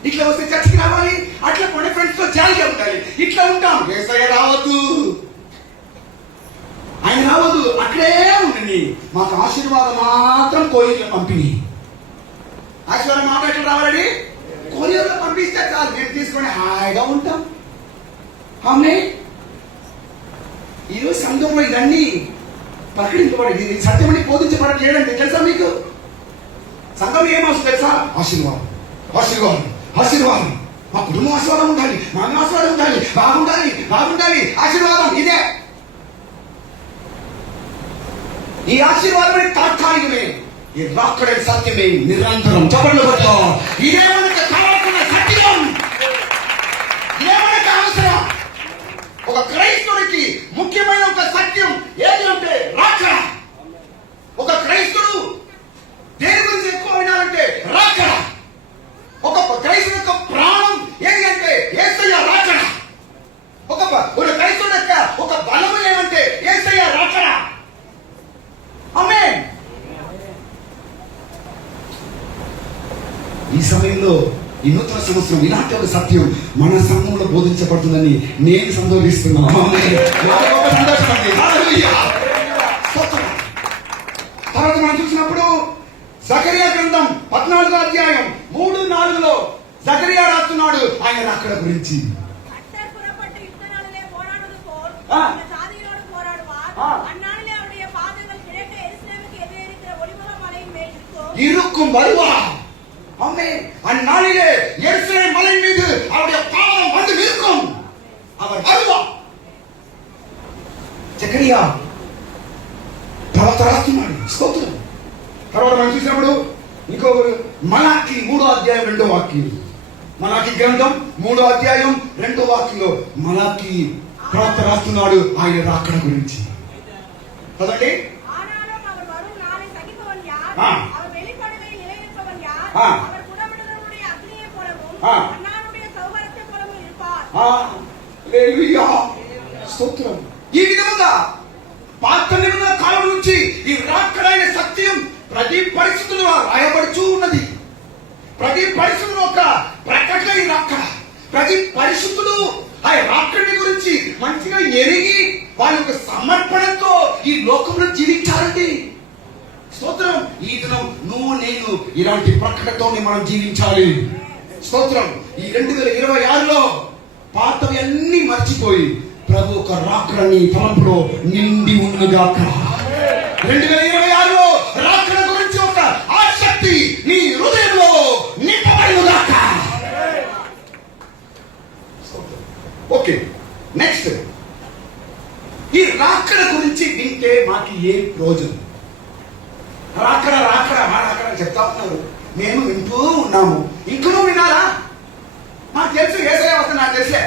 ఇట్లా వస్తే చర్చికి రావాలి, అట్లా కొన్ని ఫ్రెండ్స్ తో జాలీగా ఉండాలి. ఇట్లా ఉంటాం. యేసయ్య రావద్దు, ఆయన రావద్దు, అక్కడే ఉండండి. మాకు ఆశీర్వాదం మాత్రం కోరికలు పంపిణీ. ఆశీర్వాదం మాట ఎట్లా రావాలండి? కోరికలు పంపిస్తే చాలు, మేము తీసుకొని హాయిగా ఉంటాం. అవునే. ఈరోజు సంఘంలో ఇదన్నీ ప్రకటించబడి ఇది సత్యమని బోధించబడట్లేదండి. తెలుసా మీకు? సంఘం ఏమవసరం తెలుసా? ఆశీర్వాదం, ఆశీర్వాదం, ఆశీర్వాదం. మా కుటుంబం ఆశీర్వాదం ఉండాలి, మా ఆశీర్వాదం ఉండాలి, బాగుండాలి, బాగుండాలి. ఆశీర్వాదం ఇదే. ఈ ఆశీర్వాదమే తాత్కాలికమే. ఈ రాకడ సత్యమే నిరంతరం. చెప్పండి, ఇదే మనకు కావాల్సిన సత్యం. ఇదే మనకు అవసరం. ఒక క్రైస్తవుడికి ముఖ్యమైన ఒక సత్యం ఏది అంటే రాకడ. ఒక క్రైస్తవుడు దేని గురించి ఎక్కువ వినాలంటే రాకడ. ఒక క్రైస్తవుడి యొక్క ప్రాణం ఏది అంటే యేసయ్య రాకడ. ఒక క్రైస్తవుడి యొక్క ఒక బలము ఏమంటే యేసయ్య రాకడ. ఆమేన్. ఈ సమయంలో ఈ నూతన సంవత్సరం ఇలాంటి ఒక సత్యం మన సంఘంలో బోధించబడుతుందని నేను సంతోషిస్తున్నాను. తర్వాత మనం చూసినప్పుడు జకరియా గ్రంథం 14వ అధ్యాయం 3-4లో జకరియా రాస్తున్నాడు ఆయన రాకడ గురించి. இருக்கும் வருவார். ஆமென். அந்நாளிலே எருசலேம் மலை மீது அவருடைய பாதம் வந்து நிற்கும். அவர் வருவார். జకరియా ప్రవక్త రాస్తున్నాడు. స్తోత్రం. తర్వాత మనం చూసినప్పుడు ఇంకొకరు మలాకి 3వ అధ్యాయం 2వ వాక్యం. మలాకి గ్రంథం 3వ అధ్యాయం 2వ వాక్యంలో మలాకి ప్రవక్త రాస్తున్నాడు ఆయన రాకడ గురించి. కదండి. ஆனாலும் அவர் வரும் நாளை சகிப்பவன் யார்? ஆ. அவர் வெளிப்படுவதை நிலைநிற்பவன் யார்? ஆ. அவர் குடமிடுதலுடைய அக்னியைப் போலவும் ஆ. அன்னாருடைய சௌகரியத்தைப் போலவும் இருப்பார். హల్లెలూయా, స్తోత్రం. ఈ విధంగా పాత నిబంధన కాలం నుంచి ఈ రాకడైన సత్యం ప్రతి పరిస్థితుల్లో రాయబడుచూ ఉన్నది. ప్రతి పరిస్థితుల్లో ఒక ప్రకటన ఈ రాకడ. ప్రతి పరిస్థితులు ఆ రాకడి గురించి మంచిగా ఎరిగి వారి యొక్క సమర్పణతో ఈ లోకంలో జీవించాలండి. స్తోత్రం. ఈ దినం నువ్వు నేను ఇలాంటి ప్రకటనతోనే మనం జీవించాలి. స్తోత్రం. ఈ 2026లో పాతవి అన్ని మర్చిపోయి ప్రభు ఒక రాకడని తలంపులో నిండి ఉన్నగాక. 2026లో రాకడ గురించి ఒక ఆసక్తి నీ హృదయంలో నింపబడినగాక. Okay, next. ఈ రాకడ గురించి వింటే మాకు ఏ ప్రయోజనం? రాకడ రాకడ మా రాకడ చెప్తా ఉన్నారు, మేము వింటూ ఉన్నాము. ఇంకనూ వినాలా? నాకు తెలుసు ఏసయ్య వస్తుంది, నాకు తెలుసే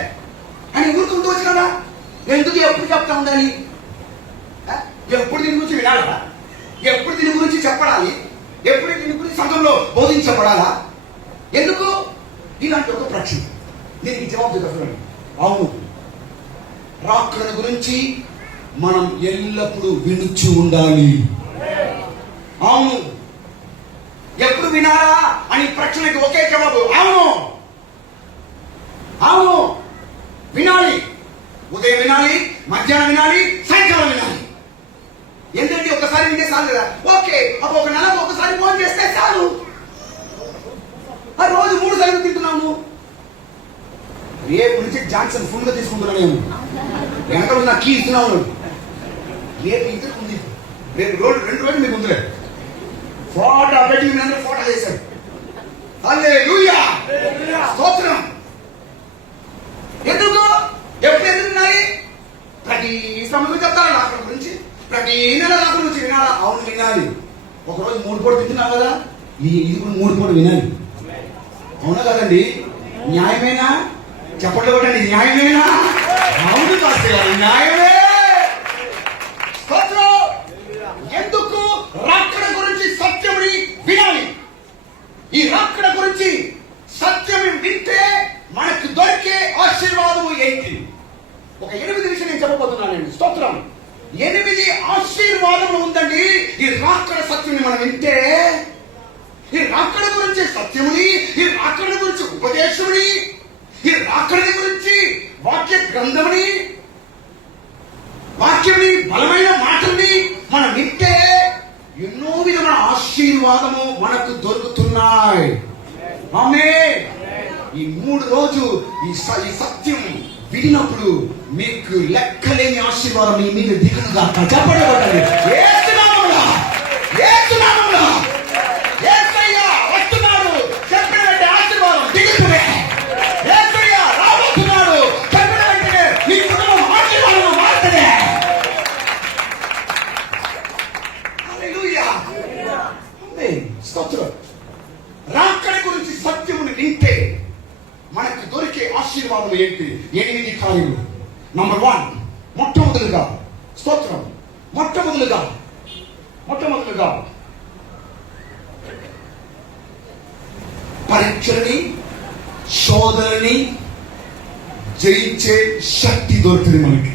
అని ఊరుకుంటూ వచ్చి కదా. ఎందుకు ఎప్పుడు చెప్తా ఉండాలి? ఎప్పుడు దీని గురించి వినాలా? ఎప్పుడు దీని గురించి చెప్పడాలి? ఎప్పుడు దీని గురించి సంఘంలో బోధించబడాలా? ఎందుకు ఇలాంటి ఒక ప్రశ్న? దీనికి జవాబు చెప్పండి. అవును, రాకడ గురించి మనం ఎల్లప్పుడూ వినుచు ఉండాలి. అవును, ఎప్పుడు వినాలా అని ప్రశ్నకి ఒకే జవాబు అవును. అవును, వినాలి. ఉదయం వినాలి, మధ్యాహ్నం వినాలి, సాయంకాలం వినాలి. ఎందుకంటే ఒకసారి వింటే చాలు కదా. ఓకే, అప్పుడు ఒక నెలకు ఒకసారి ఫోన్ చేస్తే చాలు. ఆ రోజు 3 సార్లు తింటున్నాము. రేపు నుంచి జాన్సన్ ఫుల్ గా తీసుకుంటున్నాను. వెనక నా కీ ఇస్తున్నాను. రేపు ఇద్దరు ఉంది. రేపు 2 రోజులు మీకు ఉందిలే. ఫోటో పెట్టి అందరూ ఫోటో చేశారు. హల్లెలూయా, స్తోత్రం. ఎందుకు ఎప్పుడు ఎదురున్నాయి? ప్రతి సమయంలో చెప్తారు రాకడ గురించి. ప్రతి నెల రాకడ గురించి వినాలా? అవును, వినాలి. ఒకరోజు 3 పూట తింటున్నావు కదా, ఇది కూడా 3 పూట వినాలి. అవునా కదండి? న్యాయమేనా? చెప్పండి కొట్టండి, న్యాయమేనా? అవును పాస్టర్ గారు, న్యాయమే. ఎందుకు రాకడ గురించి సత్యముని వినాలి? ఈ రాకడ గురించి సత్యం వింటే మనకు దొరికే ఆశీర్వాదము ఏంటి? ఒక 8 విషయం నేను చెప్పబోతున్నాను. స్తోత్రం. 8 ఆశీర్వాదములు ఉందండి ఈ రాకడ సత్యుని మనం వింటే. ఈ రాకడ గురించి సత్యముని, ఈ రాకడ గురించి ఉపదేశముని, ఈ రాకడ గురించి వాక్య గ్రంథముని, వాక్యముని, బలమైన మాటల్ని మనం వింటే ఎన్నో విధమైన ఆశీర్వాదము మనకు దొరుకుతున్నాయి. ఆమేన్. ఈ 3 రోజు ఈ సత్యం విడినప్పుడు మీకు లెక్కలేని ఆశీర్వాదం మీ మీద దిగునుగా. చెప్పండి యేసు నామములో, యేసు నామములో యేసయ్య వస్తున్నాడు చెప్పిన వెంటనే ఆశీర్వాదం దిగుతుంది. యేసయ్య రాబోతున్నాడు చెప్పిన వెంటనే మీ కుటుంబం ఆశీర్వాదం మారుతుంది. హల్లెలూయా, ఆమేన్, స్తోత్రం. రాకడ గురించి సత్యమును వింటే మనకు దొరికే ఆశీర్వాదం ఏంటి? 8 కార్యములు. నంబర్ 1, మొట్టమొదలుగా స్తోత్రం, మొట్టమొదలుగా పరీక్షలని, శోధనని జయించే శక్తి దొరుకుతుంది మనకి.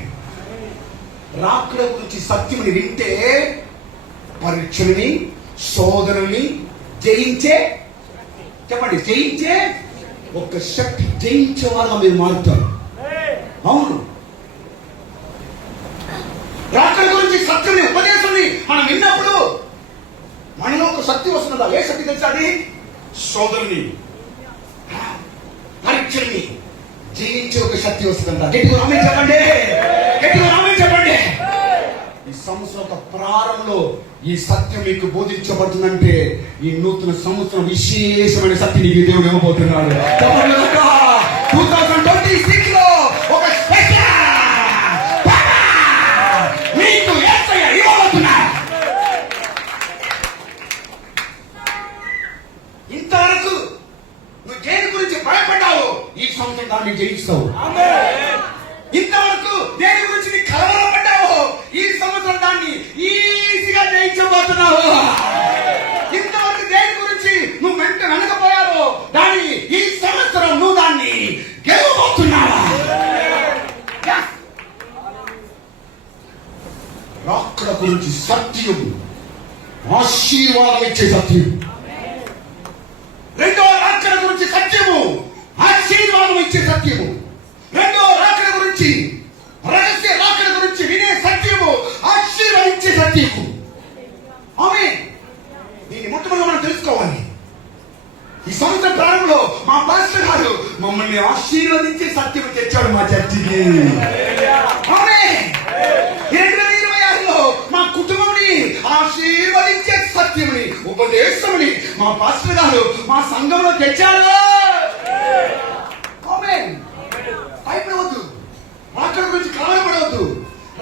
రాకడ గురించి సత్యముని వింటే పరీక్షలని, శోధనని జయించే, చెప్పండి, జయించే ఒక శక్తి, జయించే వాళ్ళ మీరు మారుతారు. అవును, రాకడ గురించి సత్యని, ఉపదేశాన్ని మనం విన్నప్పుడు మనలో ఒక శక్తి వస్తున్నదా? ఏ శక్తి తెలుసా? అది శోధనని, పరీక్షల్ని జయించే ఒక శక్తి వస్తుందంట. గట్టిగా ఆమేన్ చెప్పండి, గట్టిగా ఆమేన్ చెప్పండి. ఈ సంవత్సరం ఒక ప్రారంభంలో ఈ సత్యం మీకు బోధించబడుతుందంటే ఈ నూతన సంవత్సరం విశేషమైన సత్యం నీకు దేవుడు ఇవ్వబోతున్నాడు. 2026 లో ఒక స్పెషల్ మీకు యేసయ్య ఇవ్వబోతున్నాడు. వినబోతున్నావు. ఇంతవరకు దేని గురించి నువ్వు వెనకపోయావో దాన్ని ఈ సంవత్సరం నువ్వు దాన్ని గెలవబోతున్నావా? రాకడ గురించి సత్యం, ఆశీర్వాదం ఇచ్చే సత్యం. రెండో రాకడ గురించి సత్యము, ఆశీర్వాదం ఇచ్చే సత్యము. రెండో రాకడ గురించి, రహస్య రాకడ గురించి వినే సత్యము, ఆశీర్వదించే సత్యము. ఆమేన్. దీన్ని మొట్టమొదటి మనం తెలుసుకోవాలి. ఈ సంవత్సరం ప్రారంభంలో మా పాస్టర్ గారు మమ్మల్ని ఆశీర్వదించే సత్యం తెచ్చాడు మా చర్చికి. ఆమేన్. 2026లో మా కుటుంబంని ఆశీర్వదించే సత్యముని, ఉపదేశముని మా పాస్టర్ గారు మా సంఘంలో తెచ్చాడు. ఆమేన్. భయపడవద్దు, రాకడ గురించి కలవరపడవద్దు,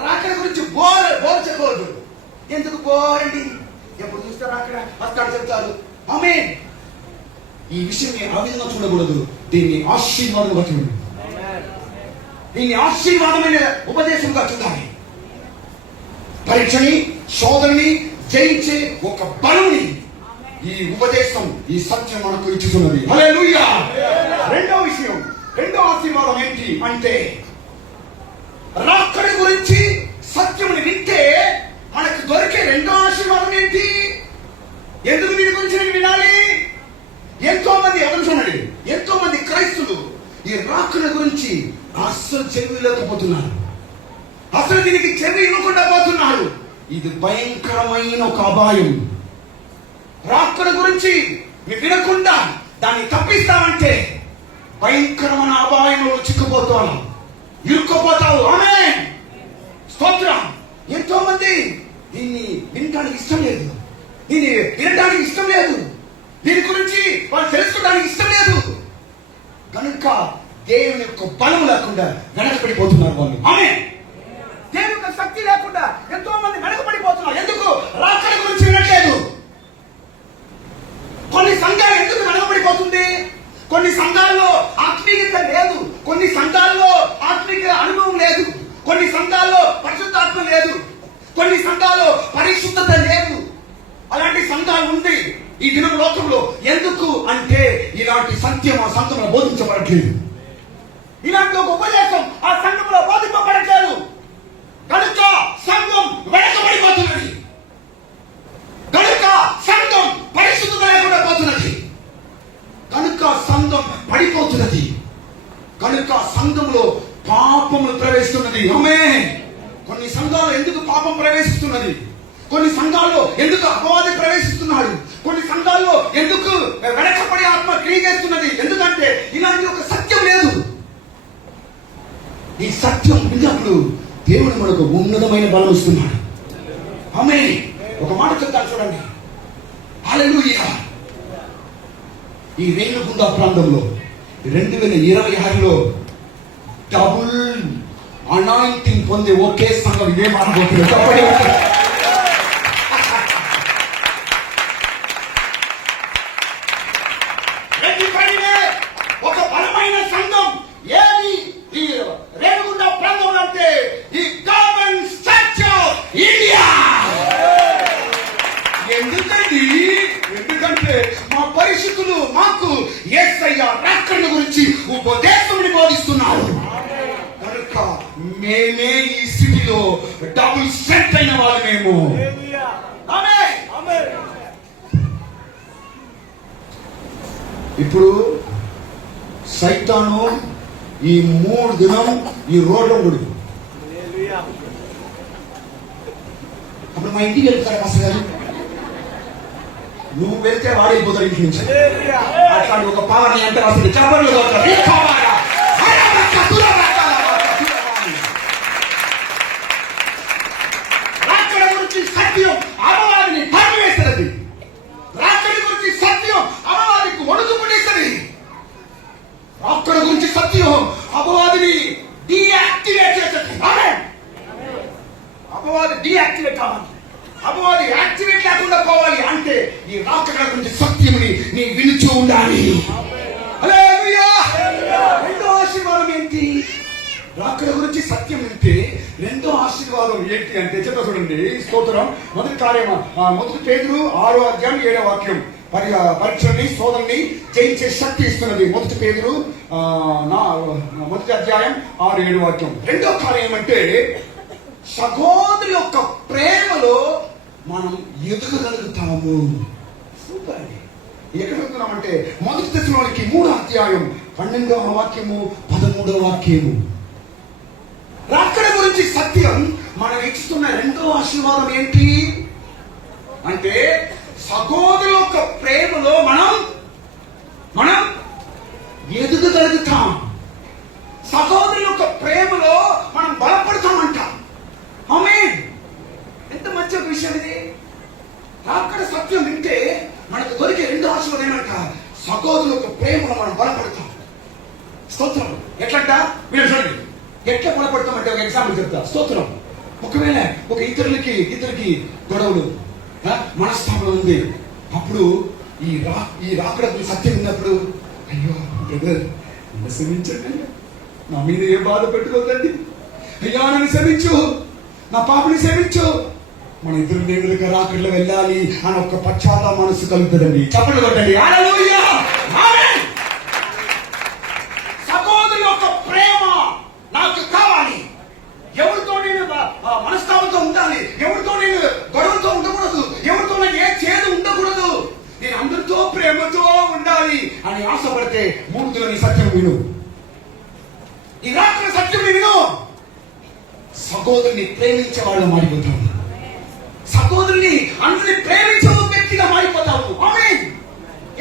రాకడ గురించి బోర్ చెప్పవద్దు. ఎందుకు బోరండి, ఎప్పుడు చూస్తే రాకడ వస్తాడు చెప్తారు. ఆమేన్. ఈ విషయాన్ని ఆ విధంగా చూడకూడదు, దీన్ని ఆశీర్వాదంగా చూడండి. దీన్ని ఆశీర్వాదమైన ఉపదేశంగా చూడాలి. పరీక్షని, శోధనని జయించే ఒక బలుని ఈ ఉపదేశం, ఈ సత్యం మనకు ఇచ్చుతున్నది. హల్లెలూయా. రెండో విషయం, రెండో ఆశీర్వాదం ఏంటి అంటే, రాకడ గురించి సత్యముని వింటే మనకు దొరికే రెండో ఆశీర్వాదం ఏంటి? ఎందుకు దీని గురించి నేను వినాలి? ఎంతో మంది ఎవరు, ఎంతో మంది క్రైస్తులు ఈ రాకడ గురించి అస్సలు చెవి లేకపోతున్నారు, అసలు దీనికి చెవి ఇవ్వకుండా పోతున్నారు. ఇది భయంకరమైన ఒక అపాయం. రాకడ గురించి వినకుండా దాన్ని తప్పిస్తామంటే భయంకరమైన అపాయంలో చిక్కుపోతావు, ఇరుక్కుపోతావు. ఆమేన్. స్తోత్రం. ఎంతో మంది దీన్ని వినడానికి ఇష్టం లేదు, దీన్ని వినడానికి ఇష్టం లేదు, దీని గురించి వాళ్ళు తెలుసుకోవడానికి ఇష్టం లేదు. కనుక దేవుని యొక్క బలం లేకుండా వెనకబడిపోతున్నారు వాళ్ళు. ఆమేన్. దేవుని యొక్క శక్తి లేకుండా ఎంతో మంది వెనకబడిపోతున్నారు. ఎందుకు? రాకడ గురించి వినట్లేదు. కొన్ని సంఘాలు ఎందుకు వెనకబడిపోతుంది? కొన్ని సంఘాల్లో ఆత్మీయత లేదు, కొన్ని సంఘాల్లో ఆత్మీయ అనుభవం లేదు, కొన్ని సంఘాల్లో పరిశుద్ధాత్మ లేదు, కొన్ని సంఘాల్లో పరిశుద్ధత లేదు. అలాంటి సంఘాలు ఉంది ఈ దినం లోకంలో. ఎందుకు అంటే ఇలాంటి సత్యం ఆ సంఘంలో బోధించబడట్లేదు, ఇలాంటి ఒక ఉపదేశం ఆ సంఘంలో బోధింపబడట్లేదు. కనుక సంఘం వెనకబడిపోతున్నది, కనుక సంఘం పరిశుద్ధత లేకుండా పోతున్నది, కనుక సంఘం పడిపోతున్నది, కనుక సంఘంలో పాపము ప్రవేశిస్తున్నది. ఆమేన్. కొన్ని సంఘాలు ఎందుకు పాపం ప్రవేశిస్తున్నది? కొన్ని సంఘాల్లో ఎందుకు అపవాది ప్రవేశిస్తున్నాడు? కొన్ని సంఘాల్లో ఎందుకు వెనకబడి ఆత్మ క్రియ చేస్తున్నది? ఎందుకంటే ఇలాంటి ఒక సత్యం లేదు. ఈ సత్యం విన్నప్పుడు దేవుడు మనకు ఉన్నతమైన బలం ఇస్తున్నాడు. ఆమేన్. ఒక మాట చెప్తాను చూడండి. హల్లెలూయా. ఈ రేణుగుండ ప్రాంతంలో 2026లో డబుల్ అనాయింటింగ్ పొందే ఒకే సంఘం ఇదే మానబోతుంది. ఒక బలమైన సంఘం ఏది ఈ రేణుగుండ ప్రాంతం అంటే ఈ గవర్నమెంట్ స్ట్రక్చర్ ఆఫ్ ఇండియా. ఎందుకంటే మా పరిశుద్ధులు మాకు యేసయ్య రాకడ గురించి ఉపదేశముని బోధిస్తున్నారు. కనుక మేమే ఈ స్థితిలో డబుల్ స్ట్రెంత్ అయిన వాళ్ళు మేము. ఇప్పుడు సైతాను ఈ 3 దినం ఈ రోడ్లో ఉండు. అప్పుడు మా ఇంటికి వెళ్తారు అసలు గారు, నువ్వు వెళ్తే వాడైపోతాడు ఇంటి నుంచి. అట్లాంటి ఒక పావని అంటే అసలు చెప్పలు రాకడ గురించి సత్యం అపవాదిని తరిమివేస్తున్నది. రాకడ గురించి సత్యం అపవాదికి వణుకు పుట్టిస్తుంది. రాకడ గురించి సత్యం అపవాదిని డీయాక్టివేట్ చేస్తుంది. అపవాది డీయాక్టివేట్ కావాలి, అపవాది యాక్టివేట్ లేకుండా పోవాలి అంటే ఈ రాకడ గురించి సత్యముని నీ వినుచూ ఉండాలి. హల్లెలూయా. రెండో ఆశీర్వాదం ఏంటి? రాకడ గురించి సత్యం వింటే రెండో ఆశీర్వాదం ఏంటి అంటే చెప్తా చూడండి. స్తోత్రం. మొదటి కార్యం మొదటి పేతురు 6వ అధ్యాయం 7వ వాక్యం. పరీక్షల్ని శోధనని జయించే శక్తి ఇస్తున్నది. మొదటి పేతురు మొదటి అధ్యాయం 6-7 వాక్యం. రెండో కార్యం ఏమంటే సహోదరు యొక్క ప్రేమలో మనం ఎదుగగలుగుతాము. సూపర్ అండి. ఎక్కడ వెళ్తున్నామంటే మొదటి దశలోనికి 3వ అధ్యాయం 12వ వాక్యము 13వ వాక్యము. రాకడ గురించి సత్యం మనం ఇస్తున్న రెండో ఆశీర్వాదం ఏంటి అంటే సహోదరు యొక్క ప్రేమలో మనం ఎదుగగలుగుతాం. సహోదరు యొక్క ప్రేమలో మనం బలపడతామంట. ఆమేన్. ఎంత మంచి విషయం ఇది. రాకడ సత్యం వింటే మనకు దొరికే రెండో ఆశీర్వాదం ఏమంట సహోదరు యొక్క ప్రేమలో మనం బలపడతాం. స్తోత్రం. ఎట్లంట మీరు చూడండి. ఎట్లా బలపడతామంటే ఒక ఎగ్జాంపుల్ చెప్తా. స్తోత్రం. ఒకవేళ ఇద్దరికి గొడవలు మనస్తాపం ఉంది. అప్పుడు ఈ రాకడ సత్యం ఉన్నప్పుడు అయ్యో బ్రదర్ నన్ను క్షమించండి, నా మీద ఏ బాధ పెట్టుకోదండి, అయ్యా నన్ను క్షమించు, నా పాపని క్షమించు, మన ఇద్దరు నేరుగా రాకడలో వెళ్ళాలి అని ఒక పశ్చాత్తాప మనసు కలుగుతుందండి. చప్పట్లు కొట్టండి. హల్లెలూయా. ఆమేన్. సహోదరు యొక్క ప్రేమ నాకు కావాలి. ఎవరితో నేను మనస్తాపంతో ఉండాలి, ఎవరితో నేను గొడవతో ఉండకూడదు, ఎవరితో నేను ఏ చేదు ఉండకూడదు, నేను అందరితో ప్రేమతో ఉండాలి అని ఆశపడితే మూడులోని సత్యం విను. ఈ రాత్రి సత్యం విను. సహోదరుని ప్రేమించే వాళ్ళు మారిపోతాము. సహోదరుని అందరిని ప్రేమించే వ్యక్తిగా మారిపోతాము. ఆమేన్.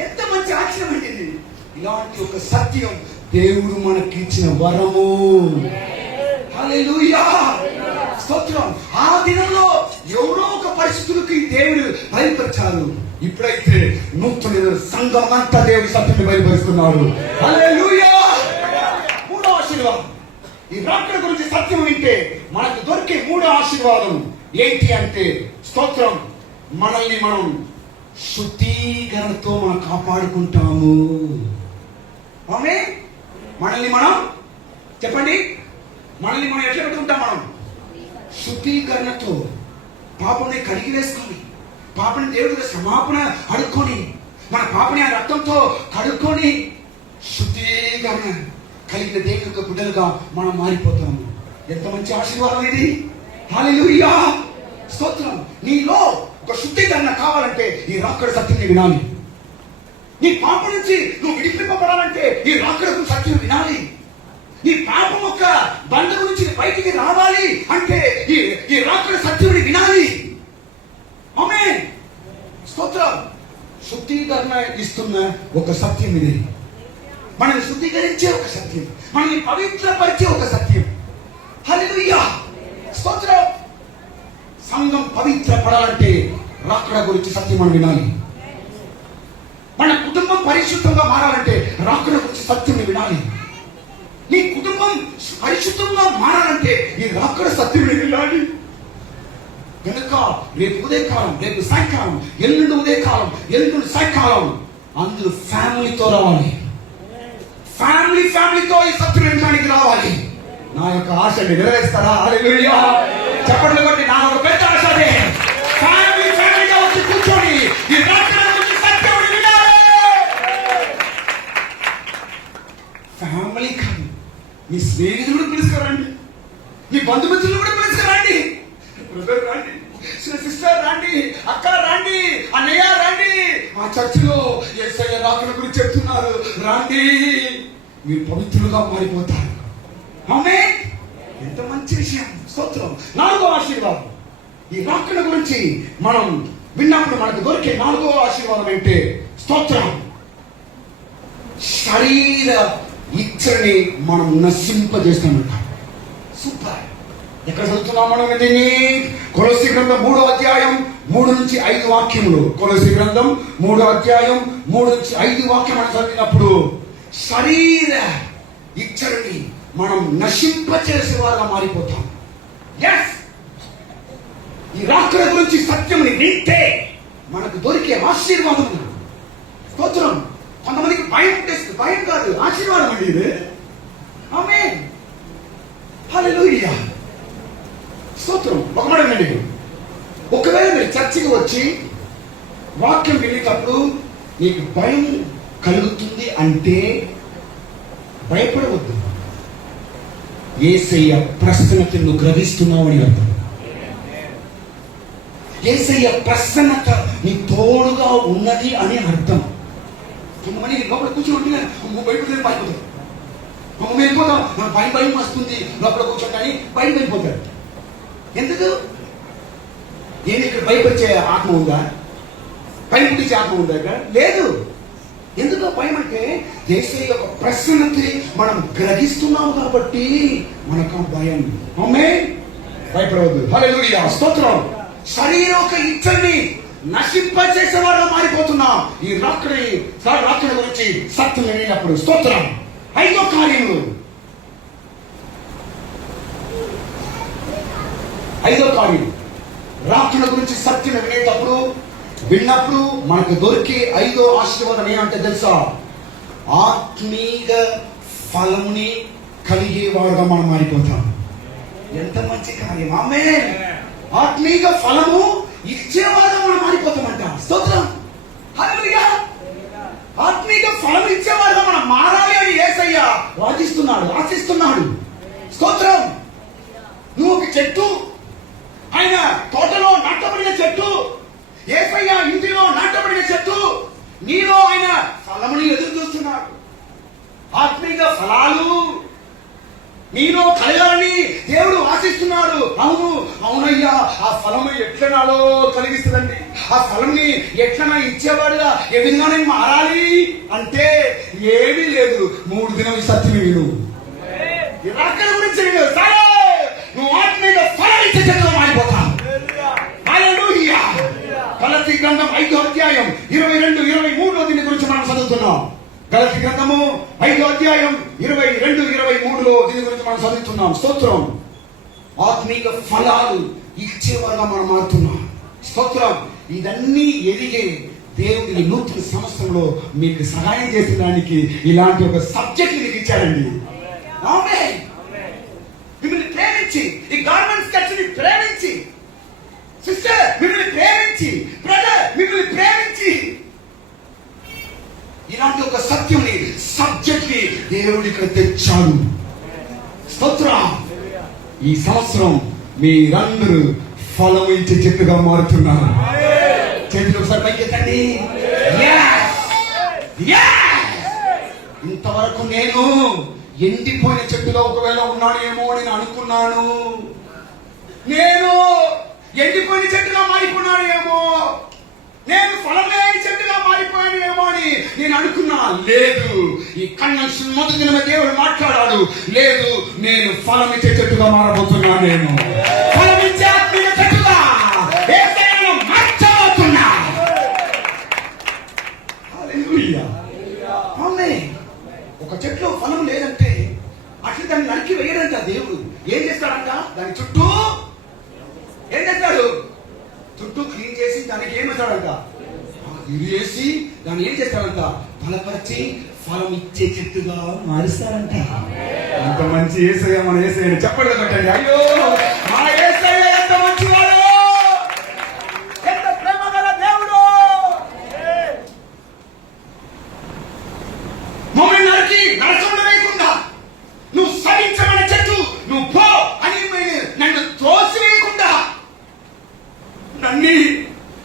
ఎంత మంచి ఆశ్చర్యం ఇది. ఇలాంటి ఒక సత్యం దేవుడు మనకి ఇచ్చిన వరము. హల్లెలూయా. స్తోత్రం. ఆ దినంలో ఎవరో ఒక పరిస్థితులకి దేవుడు బయలుపరిచారు. ఇప్పుడైతే నూతన సంఘం అంతా దేవుడి సత్యాన్ని బయలుపరుస్తున్నారు. హల్లెలూయా. మూడో ఆశీర్వాదం. ఈ రాకడ గురించి సత్యం వింటే మనకు దొరికే మూడో ఆశీర్వాదం ఏంటి అంటే స్తోత్రం మనల్ని మనం శుద్ధీకరణతో మనం కాపాడుకుంటాము. ఆమె మనల్ని మనం చెప్పండి, మనల్ని మనం ఎట్లా పెట్టుకుంటాం? మనం శుద్ధీకరణతో పాపని కడిగి వేసుకొని, పాపని దేవుడికి క్షమాపణ అడుక్కొని, మన పాపని ఆ రక్తంతో కడుక్కొని శుద్ధీకరణ కలిగిన దేవుని యొక్క బిడ్డలుగా మనం మారిపోతాము. ఎంత మంచి ఆశీర్వాదం ఇది. హల్లెలూయా. స్తోత్రం. నీలో ఒక శుద్ధీకరణ కావాలంటే ఈ రాకడ సత్యాన్ని వినాలి. నీ పాప నుంచి నువ్వు విడిపింపబడాలంటే ఈ రాకడ సత్యం వినాలి. నీ పాపం యొక్క బంధ నుంచి బయటికి రావాలి అంటే ఈ రాకడ సత్యాన్ని వినాలి. ఆమేన్. స్తోత్రం. శుద్ధీకరణ ఇస్తున్న ఒక సత్యం ఇది. మనల్ని శుద్ధీకరించే ఒక సత్యం, మనల్ని పవిత్రపరిచే ఒక సత్యం. హల్లెలూయా. స్తోత్రం. సంఘం పవిత్రపడాలంటే రాకడ గురించి సత్యం మనం వినాలి. మన కుటుంబం పరిశుద్ధంగా మారాలంటే రాకడ గురించి సత్యం వినాలి. నీ కుటుంబం పరిశుద్ధంగా మారాలంటే ఈ రాకడ సత్యం వినాలి. కనుక రేపు ఉదయకాలం, రేపు సాయంకాలం, ఎల్లుండి ఉదయకాలం, ఎల్లుండి సాయంకాలం అందరూ ఫ్యామిలీతో రావాలి. ఫ్యామిలీతో ఈ సత్యం వినడానికి రావాలి. నా యొక్క ఆశని నెరవేరుస్తారా? హల్లెలూయా. చెప్పండి కొట్టి నా ఒక పెద్ద ఆశ అదే. ఫ్యామిలీగా వచ్చి కూర్చొని ఈ రాకడ గురించి సత్యం వినాలి. ఫ్యామిలీ కాదు, మీ స్నేహితులు పిలుచుకురండి, మీ బంధుమిత్రులు కూడా పిలుచుకురండి. బ్రదర్ రండి, సిస్టర్ రండి, అక్క రండి, అన్నయ్య రండి, మా చర్చిలో యేసయ్య రాకడ గురించి చెప్తున్నారు, రండి, మీరు పవిత్రులుగా మారిపోతారు. ఆమేన్. ఎంత మంచి విషయం. స్తోత్రం. నాలుగో ఆశీర్వాదం. ఈ రాకడ గురించి మనం విన్నప్పుడు మనకు దొరికే నాలుగో ఆశీర్వాదం ఏంటి? స్తోత్రం. శరీర ఇచ్చని మనం నశింపజేస్తామంట. సూపర్. ఎక్కడ చదువుతున్నాం మనం దీన్ని? కొలస్సీ గ్రంథం 3వ అధ్యాయం 3-5 వాక్యములు. కొలస్సీ గ్రంథం 3వ అధ్యాయం 3-5 వాక్యం మనం చదివినప్పుడు శరీర ఇచ్చని మనం నశింపచేసే వారుగా మారిపోతాం. ఎస్. ఈ రాకడ గురించి సత్యముని వింటే మనకు దొరికే ఆశీర్వాదం. స్తోత్రం. కొంతమందికి భయం కాదు, ఆశీర్వాదం అండి ఇది. ఆమేన్. హల్లెలూయా, స్తోత్రం. ఒక మాట వినండి, ఒకవేళ మీరు చర్చికి వచ్చి వాక్యం వినేటప్పుడు నీకు భయం కలుగుతుంది అంటే భయపడవద్దు. యేసయ్య ప్రసన్నత నువ్వు గ్రహిస్తున్నావు అని అర్థం. యేసయ్య ప్రసన్నత నీ తోడుగా ఉన్నది అని అర్థం. కొంతమంది లోపల కూర్చోండి, బయటకు పారిపోతారు. కొంతమంది వెళ్ళిపోతాం, భయం భయం వస్తుంది లోపల కూర్చోండి అని బయట వెళ్ళిపోతారు. ఎందుకు? ఏది ఇక్కడ భయపరిచే ఆత్మ ఉందా? భయం పుట్టించే ఆత్మ ఉందా? ఇక్కడ లేదు. ఎందుకు భయం అంటే యేసయ్య యొక్క ప్రసన్నతని మనం గ్రహిస్తున్నాం కాబట్టి మనకు భయం. ఆమేన్. భయపడవద్దు. హల్లెలూయా, స్తోత్రం. శరీరం యొక్క ఇచ్చల్ని నశింపచేసేవారుగా మారిపోతున్నాం ఈ రాత్రి గురించి సత్యం వినేటప్పుడు. స్తోత్రం. 5వ కార్యము, 5వ కార్యం, రాత్రుల గురించి సత్యం వినేటప్పుడు విన్నప్పుడు మనకు దొరికే 5వ ఆశీర్వాదం ఏమంటే తెలుసా? ఆత్మీయ ఫలముని కలిగేవారుగా మనం మారిపోతాం. ఎంత మంచి కార్యం. ఆమేన్. ఆత్మీయ ఫలము ఇచ్చేవారుగా మనం మారిపోతామంట. స్తోత్రం. హల్లెలూయా. ఆత్మీయ ఫలం ఇచ్చేవారుగా మనం మారాలి అని యేసయ్య వాదిస్తున్నాడు, ఆశిస్తున్నాడు. స్తోత్రం. నువ్వు ఒక చెట్టు, ఆయన తోటలో నాటబడిన చెట్టు, యేసయ్య ఇంటిలో నాటబడిన చెట్టు, నీలో ఆయన ఫలముని ఎదురు చూస్తున్నాడు. ఆత్మీయ ఫలాలు నీలో కలగాలని దేవుడు ఆశిస్తున్నాడు. అవును, అవునయ్యా, ఆ ఫలము ఎట్లనాలో కలిగిస్తుందండి. ఆ ఫలంని ఎట్లనా ఇచ్చేవాడుగా ఏ విధంగా నేను మారాలి అంటే ఏమీ లేదు. 3 దినం సత్యం విను, అక్కడ గురించి విను. సరే, నువ్వు ఆత్మీయ ఫలం ఇచ్చే చెట్టుగా మారిపోతావు. హల్లెలూయా. గలతీ గ్రంథం 5వ అధ్యాయం 22, 23 దీని గురించి మనం చదువుతున్నాం. గలతీ గ్రంథము 5వ అధ్యాయం 22, 23 దీని గురించి మనం చదువుతున్నాం. స్తోత్రం. ఆత్మీయ ఫలాలు ఇచ్చేవారుగా మనం మారుతున్నాం. స్తోత్రం. ఇదన్నీ ఎదిగే దేవుడి నూతన సంవత్సరంలో మీకు సహాయం చేసడానికి ఇలాంటి ఒక సబ్జెక్ట్ మీకు ఇచ్చాడండి. ఆమేన్. మిమ్మల్ని ప్రేమించి, ఈ గార్మెంట్స్ కల్చర్ని ప్రేమించి, సిస్టర్ మిమ్మల్ని ప్రేమించి, బ్రదర్ మిమ్మల్ని ప్రేమించి, ఇలాంటి ఒక సత్యంని సబ్జెక్ట్ ని దేవుడు ఇక్కడ తెచ్చాడు. స్తోత్రం. ఈ సంవత్సరం మీరందరూ ఫలం ఇచ్చే చెట్టుగా మారుతున్నారు. చేతులు ఒకసారి పైకెత్తండి. ఇంతవరకు నేను ఎండిపోయిన చెట్టులో ఒకవేళ ఉన్నానేమో అని అనుకున్నాను. నేను ఎండిపోయిన చెట్టుగా మారిపోయినానేమో, నేను ఫలం లేని చెట్టుగా మారిపోయానేమో అని నేను అనుకున్నా. లేదు, ఈ కన్వెన్షన్ మొదటి దినమే దేవుడు మాట్లాడాడు. లేదు, నేను ఫలం ఇచ్చే చెట్టుగా మారబోతున్నా. నేను ఫలం ఇచ్చే ఆత్మీయ చెట్టుగా యేసయ్యను మార్చబోతున్నా. హల్లెలూయా. ఆమేన్. ఒక చెట్లో ఫలం లేదంటే అట్లా దాన్ని నరికి వేయడంట దేవుడు. ఏం చేస్తాడంట? దాని చుట్టూ ఏం చేస్తాడు? చుట్టూ క్లీన్ చేసి దానికి ఏమవుతాడంట? ఇరియేసి దాన్ని ఏం చేస్తాడంట? బలపరిచి ఫలం ఇచ్చే చెట్టుగా మారుస్తారంట. ఎంత మంచి యేసయ్య, మన యేసయ్యని చెప్పండి కొట్టండి. అయ్యో, మా యేసయ్య ఎంత మంచివాడు, ఎంత ప్రేమగల దేవుడు. మమ్మల్ని నరికి నరకం వేయకుండా, నువ్వు సహించమన్న చెట్టు నువ్వు పో అని నన్ను త్రోసివేయకుండా, నన్ను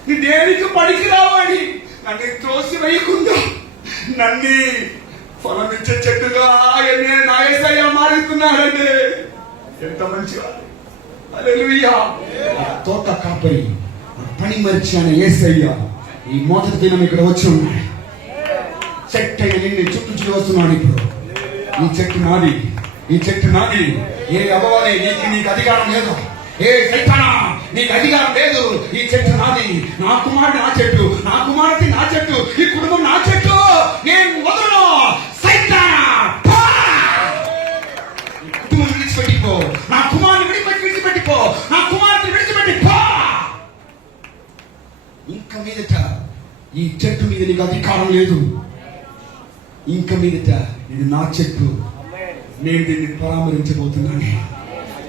నీ దేనికి పనికి రావాలి నన్ను త్రోసి వేయకుండా నన్ను ఫలమిచ్చే చెట్టుగా నా యేసయ్య మారుతున్నాడండి. ఎంత మంచిగా. హల్లెలూయా. తోట కాపరి, పని మరిచి అనే యేసయ్య ఈ మొదటి దినం ఇక్కడ వచ్చి ఉన్నాయి. చెట్టు నిన్ను చుట్టూ వస్తున్నాడు. ఇప్పుడు ఈ చెట్టు నాది, ఈ చెట్టు నాది. ఏ అవ్వాలి నీకు అధికారం లేదు. ఏ సైతానా, నీకు అధికారం లేదు. ఈ చెట్టు నాది. నా కుమారుడు నా చెట్టు, నా కుమార్తె నా చెట్టు, ఈ కుటుంబం నా చెట్టు. నేను వదలను. సైతానా, ఈ కుటుంబం విడిచిపెట్టిపో. నా కుమారుని విడిచిపెట్టిపో. నా కుమార్తె విడిచిపెట్టిపో. ఇంకా మీదట ఈ చెట్టు మీద నీకు అధికారం లేదు. ఇంకా మీదట ఇది నా చెట్టు, నేను దీన్ని పరామరించబోతున్నాను.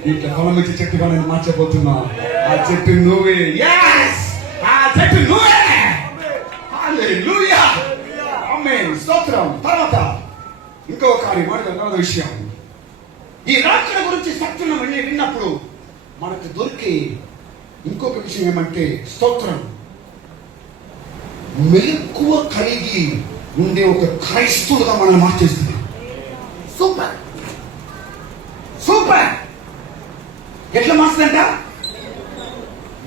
ఇట్లా పొలం ఇచ్చే చెట్టుగా నేను మార్చబోతున్నా. ఆ చెట్టు నువ్వే. Yes! ఆ చెట్టు నువ్వే. హల్లెలూయా. ఆమేన్. స్తోత్రం. తర్వాత ఇంకో కార్యం మరొక విషయం. ఈ రాకడ గురించి సత్యం విన్నప్పుడు మనకు దొరికే ఇంకొక విషయం ఏమంటే స్తోత్రం, మెలకువ కలిగి ఉండే ఒక క్రైస్తవులుగా మనం మార్చేస్తుంది. Super super. ఎట్లా మార్చుదంట?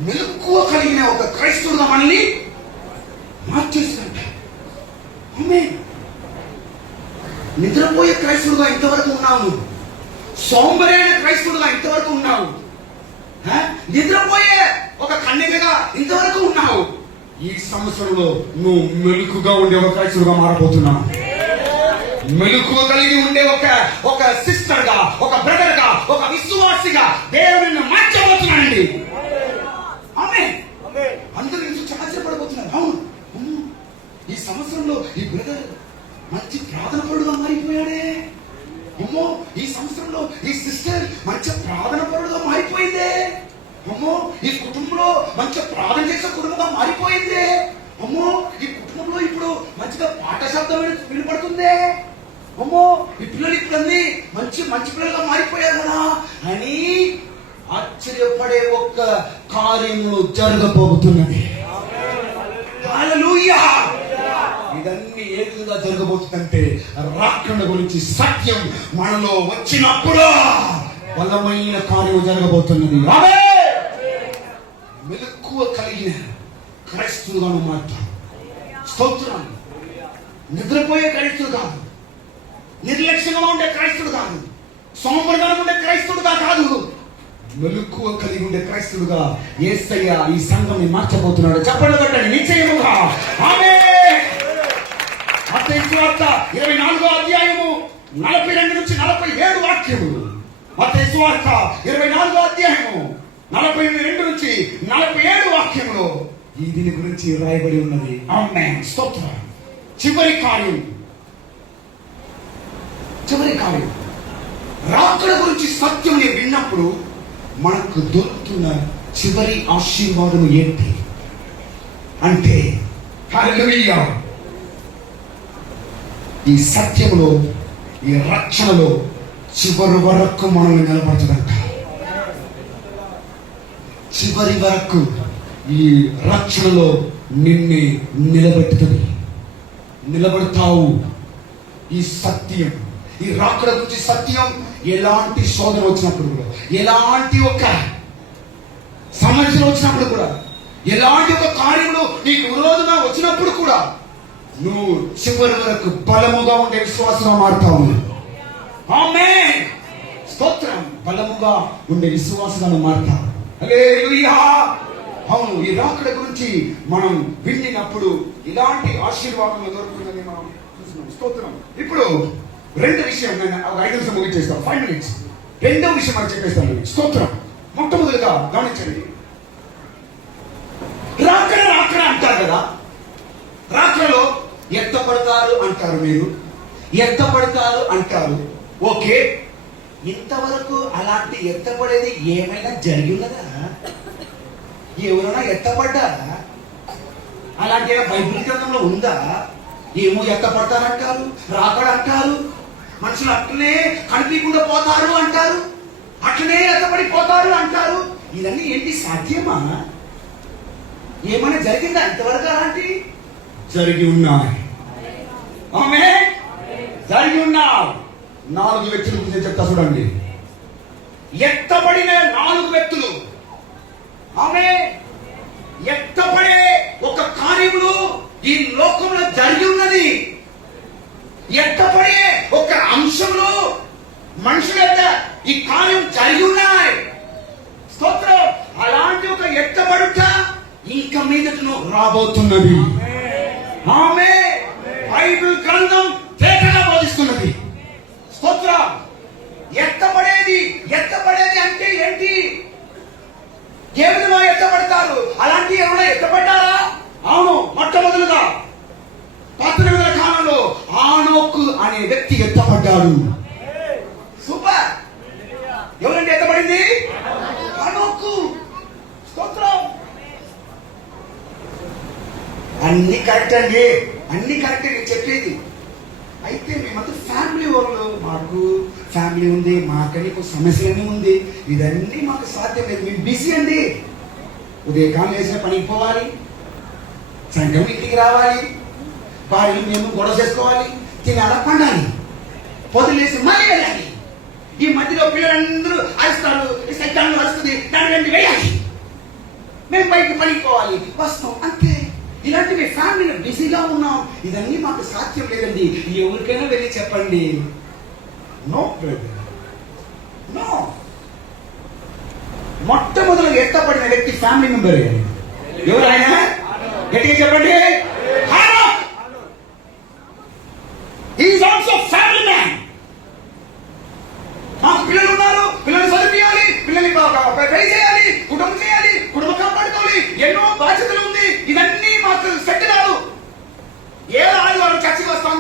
మెలకువ కలిగిన ఒక క్రైస్తవులుగా మనల్ని మార్చేస్తుందంట. ఆమేన్. నిద్రపోయే క్రైస్తవుడుగా ఇంతవరకు ఉన్నావు, సోంబరైన క్రైస్తవుడుగా ఇంతవరకు ఉన్నావు, నిద్రపోయే ఒక కన్యకగా ఇంతవరకు ఉన్నావు. ఈ సంవత్సరంలో నువ్వు మెలుకుగా ఉండే ఒక క్రైస్తవుడుగా మారబోతున్నావు. మెలుకు కలిగి ఉండే ఒక సిస్టర్ గా, ఒక బ్రదర్ గా, ఒక విశ్వాసిగా దేవుడిని మార్చబోతున్నానండి. ఆమేన్. అందరూ నుంచి ఆశ్చర్యపడబోతున్నారు. అవును, ఈ సంవత్సరంలో ఈ బ్రదర్ మంచి ప్రార్థన పరుడుగా మారిపోయాడే. అమ్మో, ఈ సంవత్సరంలో ఈ సిస్టర్ మంచి ప్రార్థన పరుడుగా మారిపోయిందే. అమ్మో, ఈ కుటుంబంలో మంచి ప్రార్థన చేసే కుటుంబంగా మారిపోయిందే. అమ్మో, ఈ కుటుంబంలో ఇప్పుడు మంచిగా పాట శబ్దం వినపడుతుందే. అమ్మో, ఈ పిల్లలు ఇప్పుడన్నీ మంచి పిల్లలుగా మారిపోయారు కదా అని ఆశ్చర్యపడే ఒక్క కార్యము జరగబోతున్నది. హల్లెలూయా. ఇదన్నీ ఏ విధంగా జరగబోతుందంటే రాకడ గురించి సత్యం మనలో వచ్చినప్పుడు బలమైన కార్యం జరగబోతున్నది. మెలకువ కలిగిన క్రైస్తవులుగా మారుతాం. స్తోత్రం. నిద్రపోయే క్రైస్తవుడు కాదు, నిర్లక్ష్యంగా ఉండే క్రైస్తవుడు కాదు, సోమరిగా ఉండే క్రైస్తవుడుగా కాదు, మెలకువ కలిగి ఉండే క్రైస్తవుడుగా యేసయ్య ఈ సంఘాన్ని మార్చబోతున్నాడు. చెప్పండి కొట్టండి నిశ్చయముగా. ఆమేన్. మత్తయి సువార్త 24వ అధ్యాయము 42 నుంచి 47 వాక్యములు. మత్తయి సువార్త 24వ అధ్యాయము 42 నుంచి 47 వాక్యములో ఈ దీని గురించి రాయబడి ఉన్నది. ఆమేన్. స్తోత్రం. చివరి కార్యం రాకడ గురించి సత్యం విన్నప్పుడు మనకు దొరుకుతున్న చివరి ఆశీర్వాదం ఏంటి అంటే హల్లెలూయా. ఈ సత్యములో, ఈ రక్షణలో చివరి వరకు మనల్ని నిలబడుతుందంట. చివరి వరకు ఈ రక్షణలో నిన్ను నిలబెడతావు. ఈ సత్యం, ఈ రాకడ గురించి సత్యం ఎలాంటి శోధన వచ్చినప్పుడు కూడా, ఎలాంటి ఒక సమస్య వచ్చినప్పుడు కూడా, ఎలాంటి ఒక కార్యంలో నీకు విరోధంగా వచ్చినప్పుడు కూడా నువ్వు చివరి వరకు బలముగా ఉండే విశ్వాసంగా మారుతావు. ఆమేన్. స్తోత్రం. బలముగా ఉండే విశ్వాసంగా మారుతావు. హల్లెలూయా. అవును, ఈ రాకడ గురించి మనం విన్నప్పుడు ఇలాంటి ఆశీర్వాదం దొరుకుతుందని మనం చూస్తున్నాం. స్తోత్రం. ఇప్పుడు రెండు విషయం నేను ఒక 5 నిమిషం ముగించేస్తాను. 5 minutes. రెండో విషయం మనం చెప్పేస్తాను. స్తోత్రం. మొట్టమొదటిగా గమనించండి, రాకడ అంటారు కదా, రాకడలో ఎత్తపడతారు అంటారు, మీరు ఎత్తపడతారు అంటారు. ఓకే, ఇంతవరకు అలాంటి ఎత్తపడేది ఏమైనా జరిగినదా? ఎవరైనా ఎత్తపడ్డారా? అలాంటి బైబిల్ గ్రంథంలో ఉందా? ఏమో ఎత్తపడతారంటారు, రాకడ అంటారు, మనుషులు అట్లనే కనిపించకుండా పోతారు అంటారు, అట్లనే ఎత్తపడిపోతారు అంటారు. ఇవన్నీ ఏంటి? సాధ్యమా? ఏమైనా జరిగిందా ఇంతవరకు? అలాంటి జరిగి ఉన్నాయి. ఆమేన్. జరిగి ఉన్నాయి. 4 వ్యక్తుల గురించి చెప్తా చూడండి. ఎత్తబడిన 4 వ్యక్తులు. ఆమేన్. ఎత్తబడే ఒక కార్యములు ఈ లోకంలో జరిగి ఉన్నది. ఎత్తబడే ఒక అంశంలో మనుషుల యొక్క ఈ కార్యం జరిగి ఉన్నాయి. స్తోత్రం. అలాంటి ఒక ఎత్తబడుట ఇంకా మీదటను రాబోతున్నది. ఆమేన్. బైబిల్ గ్రంథం తేటగా బోధిస్తున్నది. స్తోత్రం. ఎత్తబడేది అంటే ఏంటి? ఏ విధంగా ఎత్తబడతారు? అలాంటి ఎవరైనా ఎత్తబడ్డారా? అవును. మొట్టమొదలుగా పాత నిబంధన కాలంలో ఆనోకు అనే వ్యక్తి ఎత్తబడ్డాడు. సూపర్. ఎవరంటే ఎత్తబడింది? అన్ని కరెక్ట్ అండి, అన్ని కరెక్ట్ నేను చెప్పేది. అయితే మేమంతా ఫ్యామిలీ వాళ్ళు, మాకు ఫ్యామిలీ ఉంది, మాకని కొన్ని సమస్యలన్నీ ఉంది, ఇదన్నీ మాకు సాధ్యం లేదు. మేము బిజీ అండి. ఉదయకాలం వేసిన పనికి పోవాలి, సాయంత్రం ఇంటికి రావాలి, భార్యలు మేము గొడవ చేసుకోవాలి, తినాలా పండాలి, పొద్దులేసి మళ్ళీ వెళ్ళాలి. ఈ మధ్యలో పిల్లలందరూ అరుస్తారు, సైతాన్ని వస్తుంది, దాని వెంట వేయాలి, మేము బయటకు పనికి పోవాలి, వస్తాం, అంతే. ఇలాంటివి ఫ్యామిలీలో బిజీగా ఉన్నాం, ఇదన్నీ మాకు సాధ్యం లేదండి. ఎవరికైనా వెళ్ళి చెప్పండి, నో బ్రదర్, నో. మొట్టమొదలు ఎత్తపడిన వ్యక్తి ఫ్యామిలీ మెంబర్. ఎవరైనా గట్టిగా చెప్పండి. Is also family man. మాకు పిల్లలు ఉన్నారు, పిల్లలు చదివియాలి, పిల్లల్ని పెళ్లి చేయాలి, కుటుంబం చేయాలి, కుటుంబం కాపాడుకోవాలి, ఎన్నో బాధ్యతలు ఉంది. ఇవన్నీ మాకు సెట్ కాదు. ఏ ఆదివారం చర్చకి వస్తాం,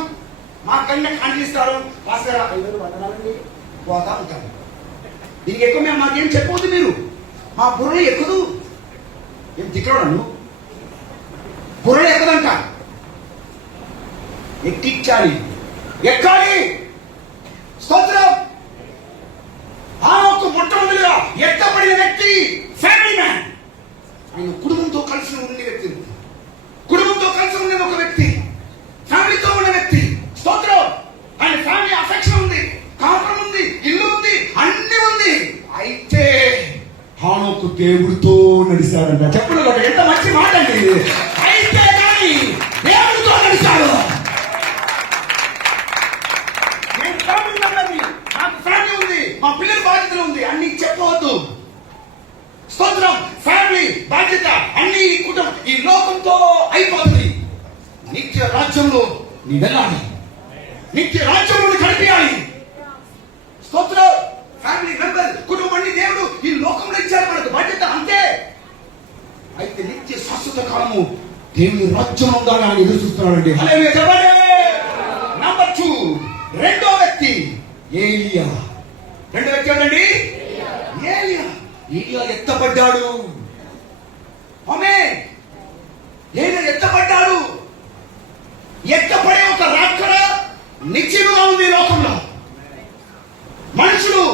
మాకు కన్నా అందిస్తారు, పోతా ఉంటాం. దీనికి ఎక్కువ మేము మాకేం చెప్పవద్దు, మీరు మా బుర్ర ఎక్కుదు. ఏం తిక్కడాను, బుర్ర ఎక్కదంట, ఎక్కించాలి, ఎక్కాలి. స్తోత్రం. ఆ ఒక మొట్టమొదటిగా ఎత్తబడిన వ్యక్తి ఫ్యామిలీ మ్యాన్. ఆయన కుటుంబంతో కలిసి ఉండే వ్యక్తి, కుటుంబంతో కలిసి ఉండే ఒక వ్యక్తి, ఫ్యామిలీతో ఉన్న వ్యక్తి. స్తోత్రం. ఆయన ఫ్యామిలీ అఫెక్షన్ ఉంది, కాపురం ఉంది, ఇల్లు ఉంది, అన్ని ఉంది. అయితే హానోకు దేవుడితో నడిచాడంట. చెప్పండి, ఎంత మంచి మాట అండి. అయితే కానీ దేవుడితో నడిచాడు. నాకు ఫ్యామిలీ ఉంది, మా పిల్లల బాధ్యతలు ఉంది, అన్ని చెప్పవద్దు. స్తోత్రం. ఫ్యామిలీ బాధ్యత అన్ని ఈ కుటుంబం ఈ లోకంతో అయిపోతుంది. నిత్య రాజ్యంలో నీ వెళ్ళాలి, నిత్య రాజ్యంలో గడిపేయాలి. స్తోత్రం. ఫ్యామిలీ మెంబర్, కుటుంబాన్ని దేవుడు ఈ లోకంలో ఇచ్చారు మనకు బాధ్యత, అంతే. అయితే నిత్య శాశ్వత కాలము దేవుని రాజ్యం ఉండాలని ఆయన ఎదురు చూస్తున్నాడండి. నంబర్ 2, రెండో వ్యక్తి ఏలియా. రెండో వ్యక్తి ఎవరండి? ఏలియా. ఏలియా ఎత్తబడ్డాడు. ఆమేన్. ఏలియా ఎత్తబడ్డాడు. ఎత్తబడే ఒక రాకడ నిత్యముగా ఉంది లోకంలో. మనుషులు,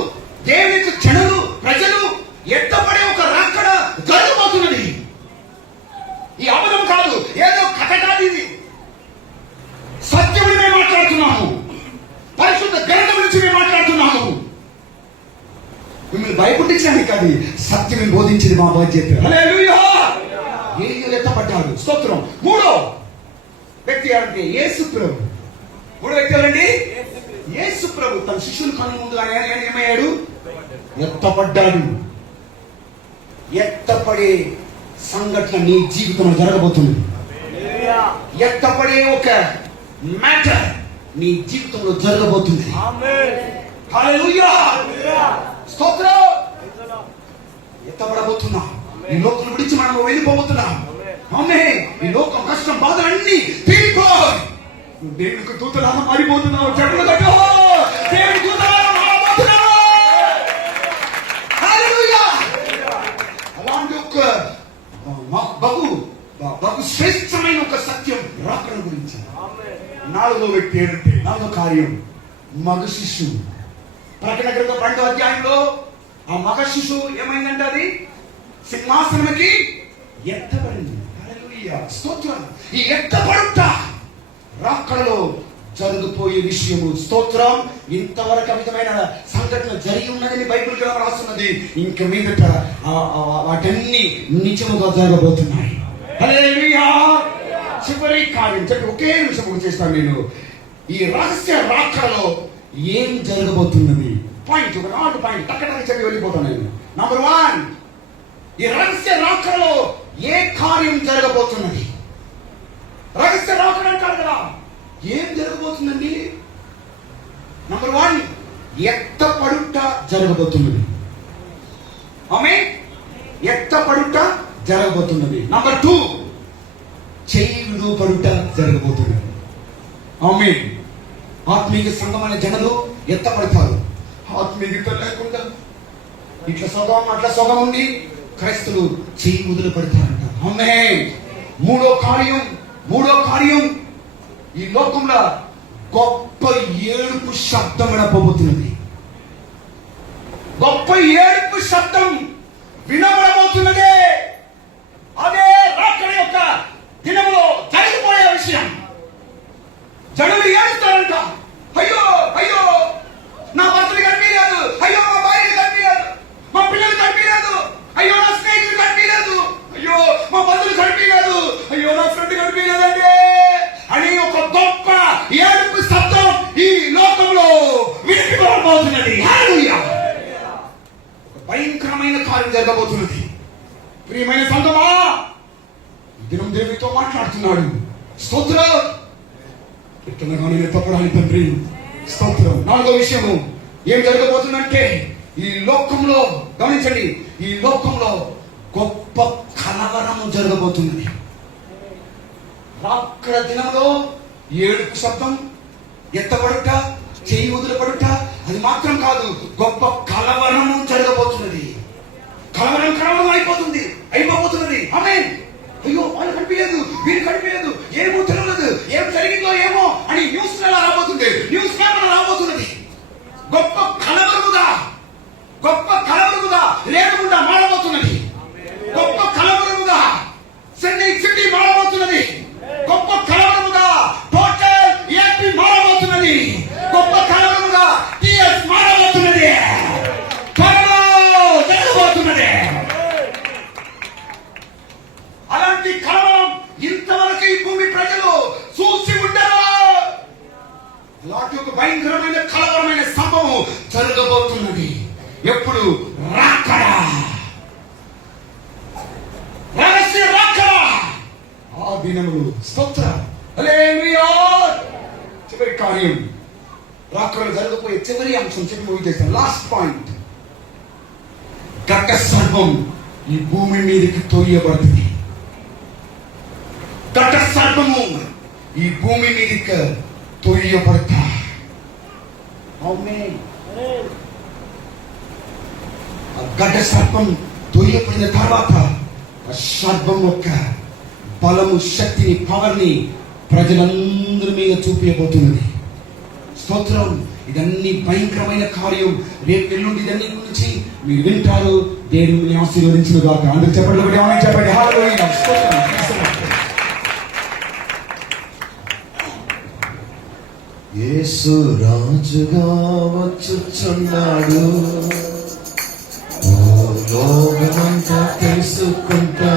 దేవునికి జనులు, ప్రజలు ఎత్తబడే ఒక రాకడ జరగబోతున్నది. ఈ అబద్ధం కాదు, ఏదో కథ కాదు, ఇది సత్యమని మేము మాట్లాడుతున్నాము. పరిశుద్ధ గ్రంథం నుంచి మేము మాట్లాడుతున్నాము. మిమ్మల్ని భయపుట్టించడానికి కాదు, సత్యం బోధించింది మా బాధ్యత. హల్లెలూయా. ఏలియా ఎత్తబడ్డాడు. స్తోత్రం. మూడో వ్యక్తి అంటే యేసు ప్రభు. మూడో వ్యక్తి ఎవరండి? యేసు ప్రభు. తన శిష్యుల కన్ను ముందు ఆయన ఏమయ్యాడు? ఎత్తబడ్డాడు. ఎత్తపడే సంఘటన నీ జీవితంలో జరగబోతుంది. ఎత్తపడే ఒక మ్యాటర్ నీ జీవితంలో జరగబోతుంది. హల్లెలూయా. స్తోత్రం. ఎత్తబడబోతున్నా. ఈ లోకం విడిచి మనం వెళ్ళిపోబోతున్నాం. ఆమేన్. ఈ లోకం కష్టం, బాధలన్నీ తీరిపోయి దేవునికి దూతలాగా మారిపోతున్నావు. చెట్లు కట్టు, దేవుని దూతలాగా మారబోతున్నావు. హల్లెలూయా. అలాంటి ఒక బహు శ్రేష్టమైన ఒక సత్యం రాకడ గురించి. నాలుగో వ్యక్తి ఏంటంటే, నాలుగో కార్యం మగ శిశువు. ప్రకటన గ్రంథం 2వ అధ్యాయంలో ఆ మగ శిశువు ఏమైందంటే అది సింహాసనముకి ఎత్తబడింది. హల్లెలూయా. స్తోత్రం. ఈ ఎత్తబడుట రాకడలో జరుగుపోయే విషయము. స్తోత్రం. ఇంతవరకు విధమైన సంఘటన జరిగి ఉన్నదని బైబిల్ గ్రంథం రాస్తున్నది. ఇంక మీదట వాటన్ని నిజముగా జరగబోతున్నాయి. హల్లెలూయా. చివరి కార్యం చెప్పి ఒకే నిమిషం చేస్తాను నేను. ఈ రహస్య రాకడలో ఏం జరగబోతున్నది పాయింట్, ఒక 4 పాయింట్ టక్కటక్క చెప్పి వెళ్ళిపోతాను నేను. నంబర్ 1, ఈ రహస్య రాకడలో ఏ కార్యం జరగబోతున్నది? రహస్య రాకడ అంటారు కదా, ఏం జరగబోతుందండి? నంబర్ 1, ఎత్తపడుట జరగబోతున్నది. ఆమేన్. ఎత్తపడుట జరగబోతున్నది. నంబర్ 2, చేయి విడుపడుట జరగబోతున్నది. ఆమేన్. ఆత్మీయ సంఘమైన జనులు ఎత్తపడతారు. ఆత్మీయత లేకుండా ఇట్లా సగం అట్లా సగం ఉండి క్రైస్తవులు చేయి వదిలి పడతారంట. ఆమేన్. మూడో కార్యం మూడో కార్యం, ఈ లోకంలో గొప్ప ఏడుపు శబ్దం వినపబోతున్నది. గొప్ప ఏడుపు శబ్దం వినబడబోతున్నదే. అదే రాకడ యొక్క దినములో జరిగిపోయే విషయం. జనులు ఏడుస్తారంట, అయ్యో అయ్యో నా భర్తలు కనిపించలేదు, అయ్యో మా భార్యలు కనిపించలేదు, మా పిల్లలు కనిపించలేదు, అయ్యో నా స్నేహితులు కనిపించలేదు, అయ్యో మా బంధువులు కనిపించలేదు, అయ్యో నా ఫ్రెండ్ కనిపించలేదండి అని ఒక గొప్ప ఏడుపు శబ్దం ఈ లోకంలో వినిపించబోతున్నది. హల్లెలూయా! ఒక భయంకరమైన కార్యం జరగబోతున్నది. ప్రియమైన సంగమా, దినం దేవునితో మాట్లాడుతున్నాడు. స్తోత్రం. ఎట్లనగా నేను తప్పడానికి తండ్రి స్తోత్రం. నాలుగో విషయము ఏం జరగబోతుందంటే, ఈ లోకంలో గమనించండి, ఈ లోకంలో గొప్ప కలవరము జరగబోతున్నది. రాకడ దినంలో ఏడుపు శబ్దం, ఎత్తబడుట, చేయి వదిలిపడుట, అది మాత్రం కాదు, గొప్ప కలవరము జరగబోతున్నది. కలవరం అయిపోతున్నది. ఆమేన్. అయ్యో వాళ్ళు కనిపించలేదు, వీరు కనిపించలేదు, ఏమో తెలియదు, ఏం జరిగిందో ఏమో అని న్యూస్ రాబోతుంది, న్యూస్ పేపర్ రాబోతున్నది. గొప్ప కలవరముగా రేణుగుండా మారబోతున్నది. గొప్ప కలవరముగా చెన్నై సిటీ మారబోతున్నది. గొప్ప కలవరముగా టోటల్ ఏపీ మారబోతున్నది. గొప్ప కలవరముగా టిఎస్ మారబోతున్నది. త్వరలో జరగబోతున్నది. అలాంటి కలవరం ఇంతవరకు ఈ భూమి ప్రజలు చూసి ఉండరు. అలాంటి ఒక భయంకరమైన కలవరమైన సంభవం జరగబోతున్నది. ఎప్పుడు? రాకడ, రహస్య రాకడ. ఆ దినములు. స్తోత్రం. హల్లెలూయా. చివరి కార్యం, రాకడలో జరగబోయే చివరి అంశం చెప్పి ముగిస్తాను. లాస్ట్ పాయింట్, ఘట సర్పం ఈ భూమి మీదకి తోయబడుతుంది. ఘట సర్పము ఈ భూమి మీదకి తోయబడతా. ఘట సర్పం తోయబడిన తర్వాత ఆ సర్పం యొక్క బలము, శక్తిని, పవర్ని ప్రజలందరి మీద చూపించబోతున్నది. స్తోత్రం. ఇదన్నీ భయంకరమైన కార్యం. రేపు ఎల్లుండి ఇదన్నీ గురించి మీరు వింటారు. దేవుని ఆశీర్వదించిన గాక. అందరూ చెప్పండి, ఒకటి ఏమని చెప్పండి. హల్లెలూయా. స్తోత్రం. యేసు రాజుగా వచ్చుచున్నాడు, ఓ లోకమంతా తెలుసుకుంటా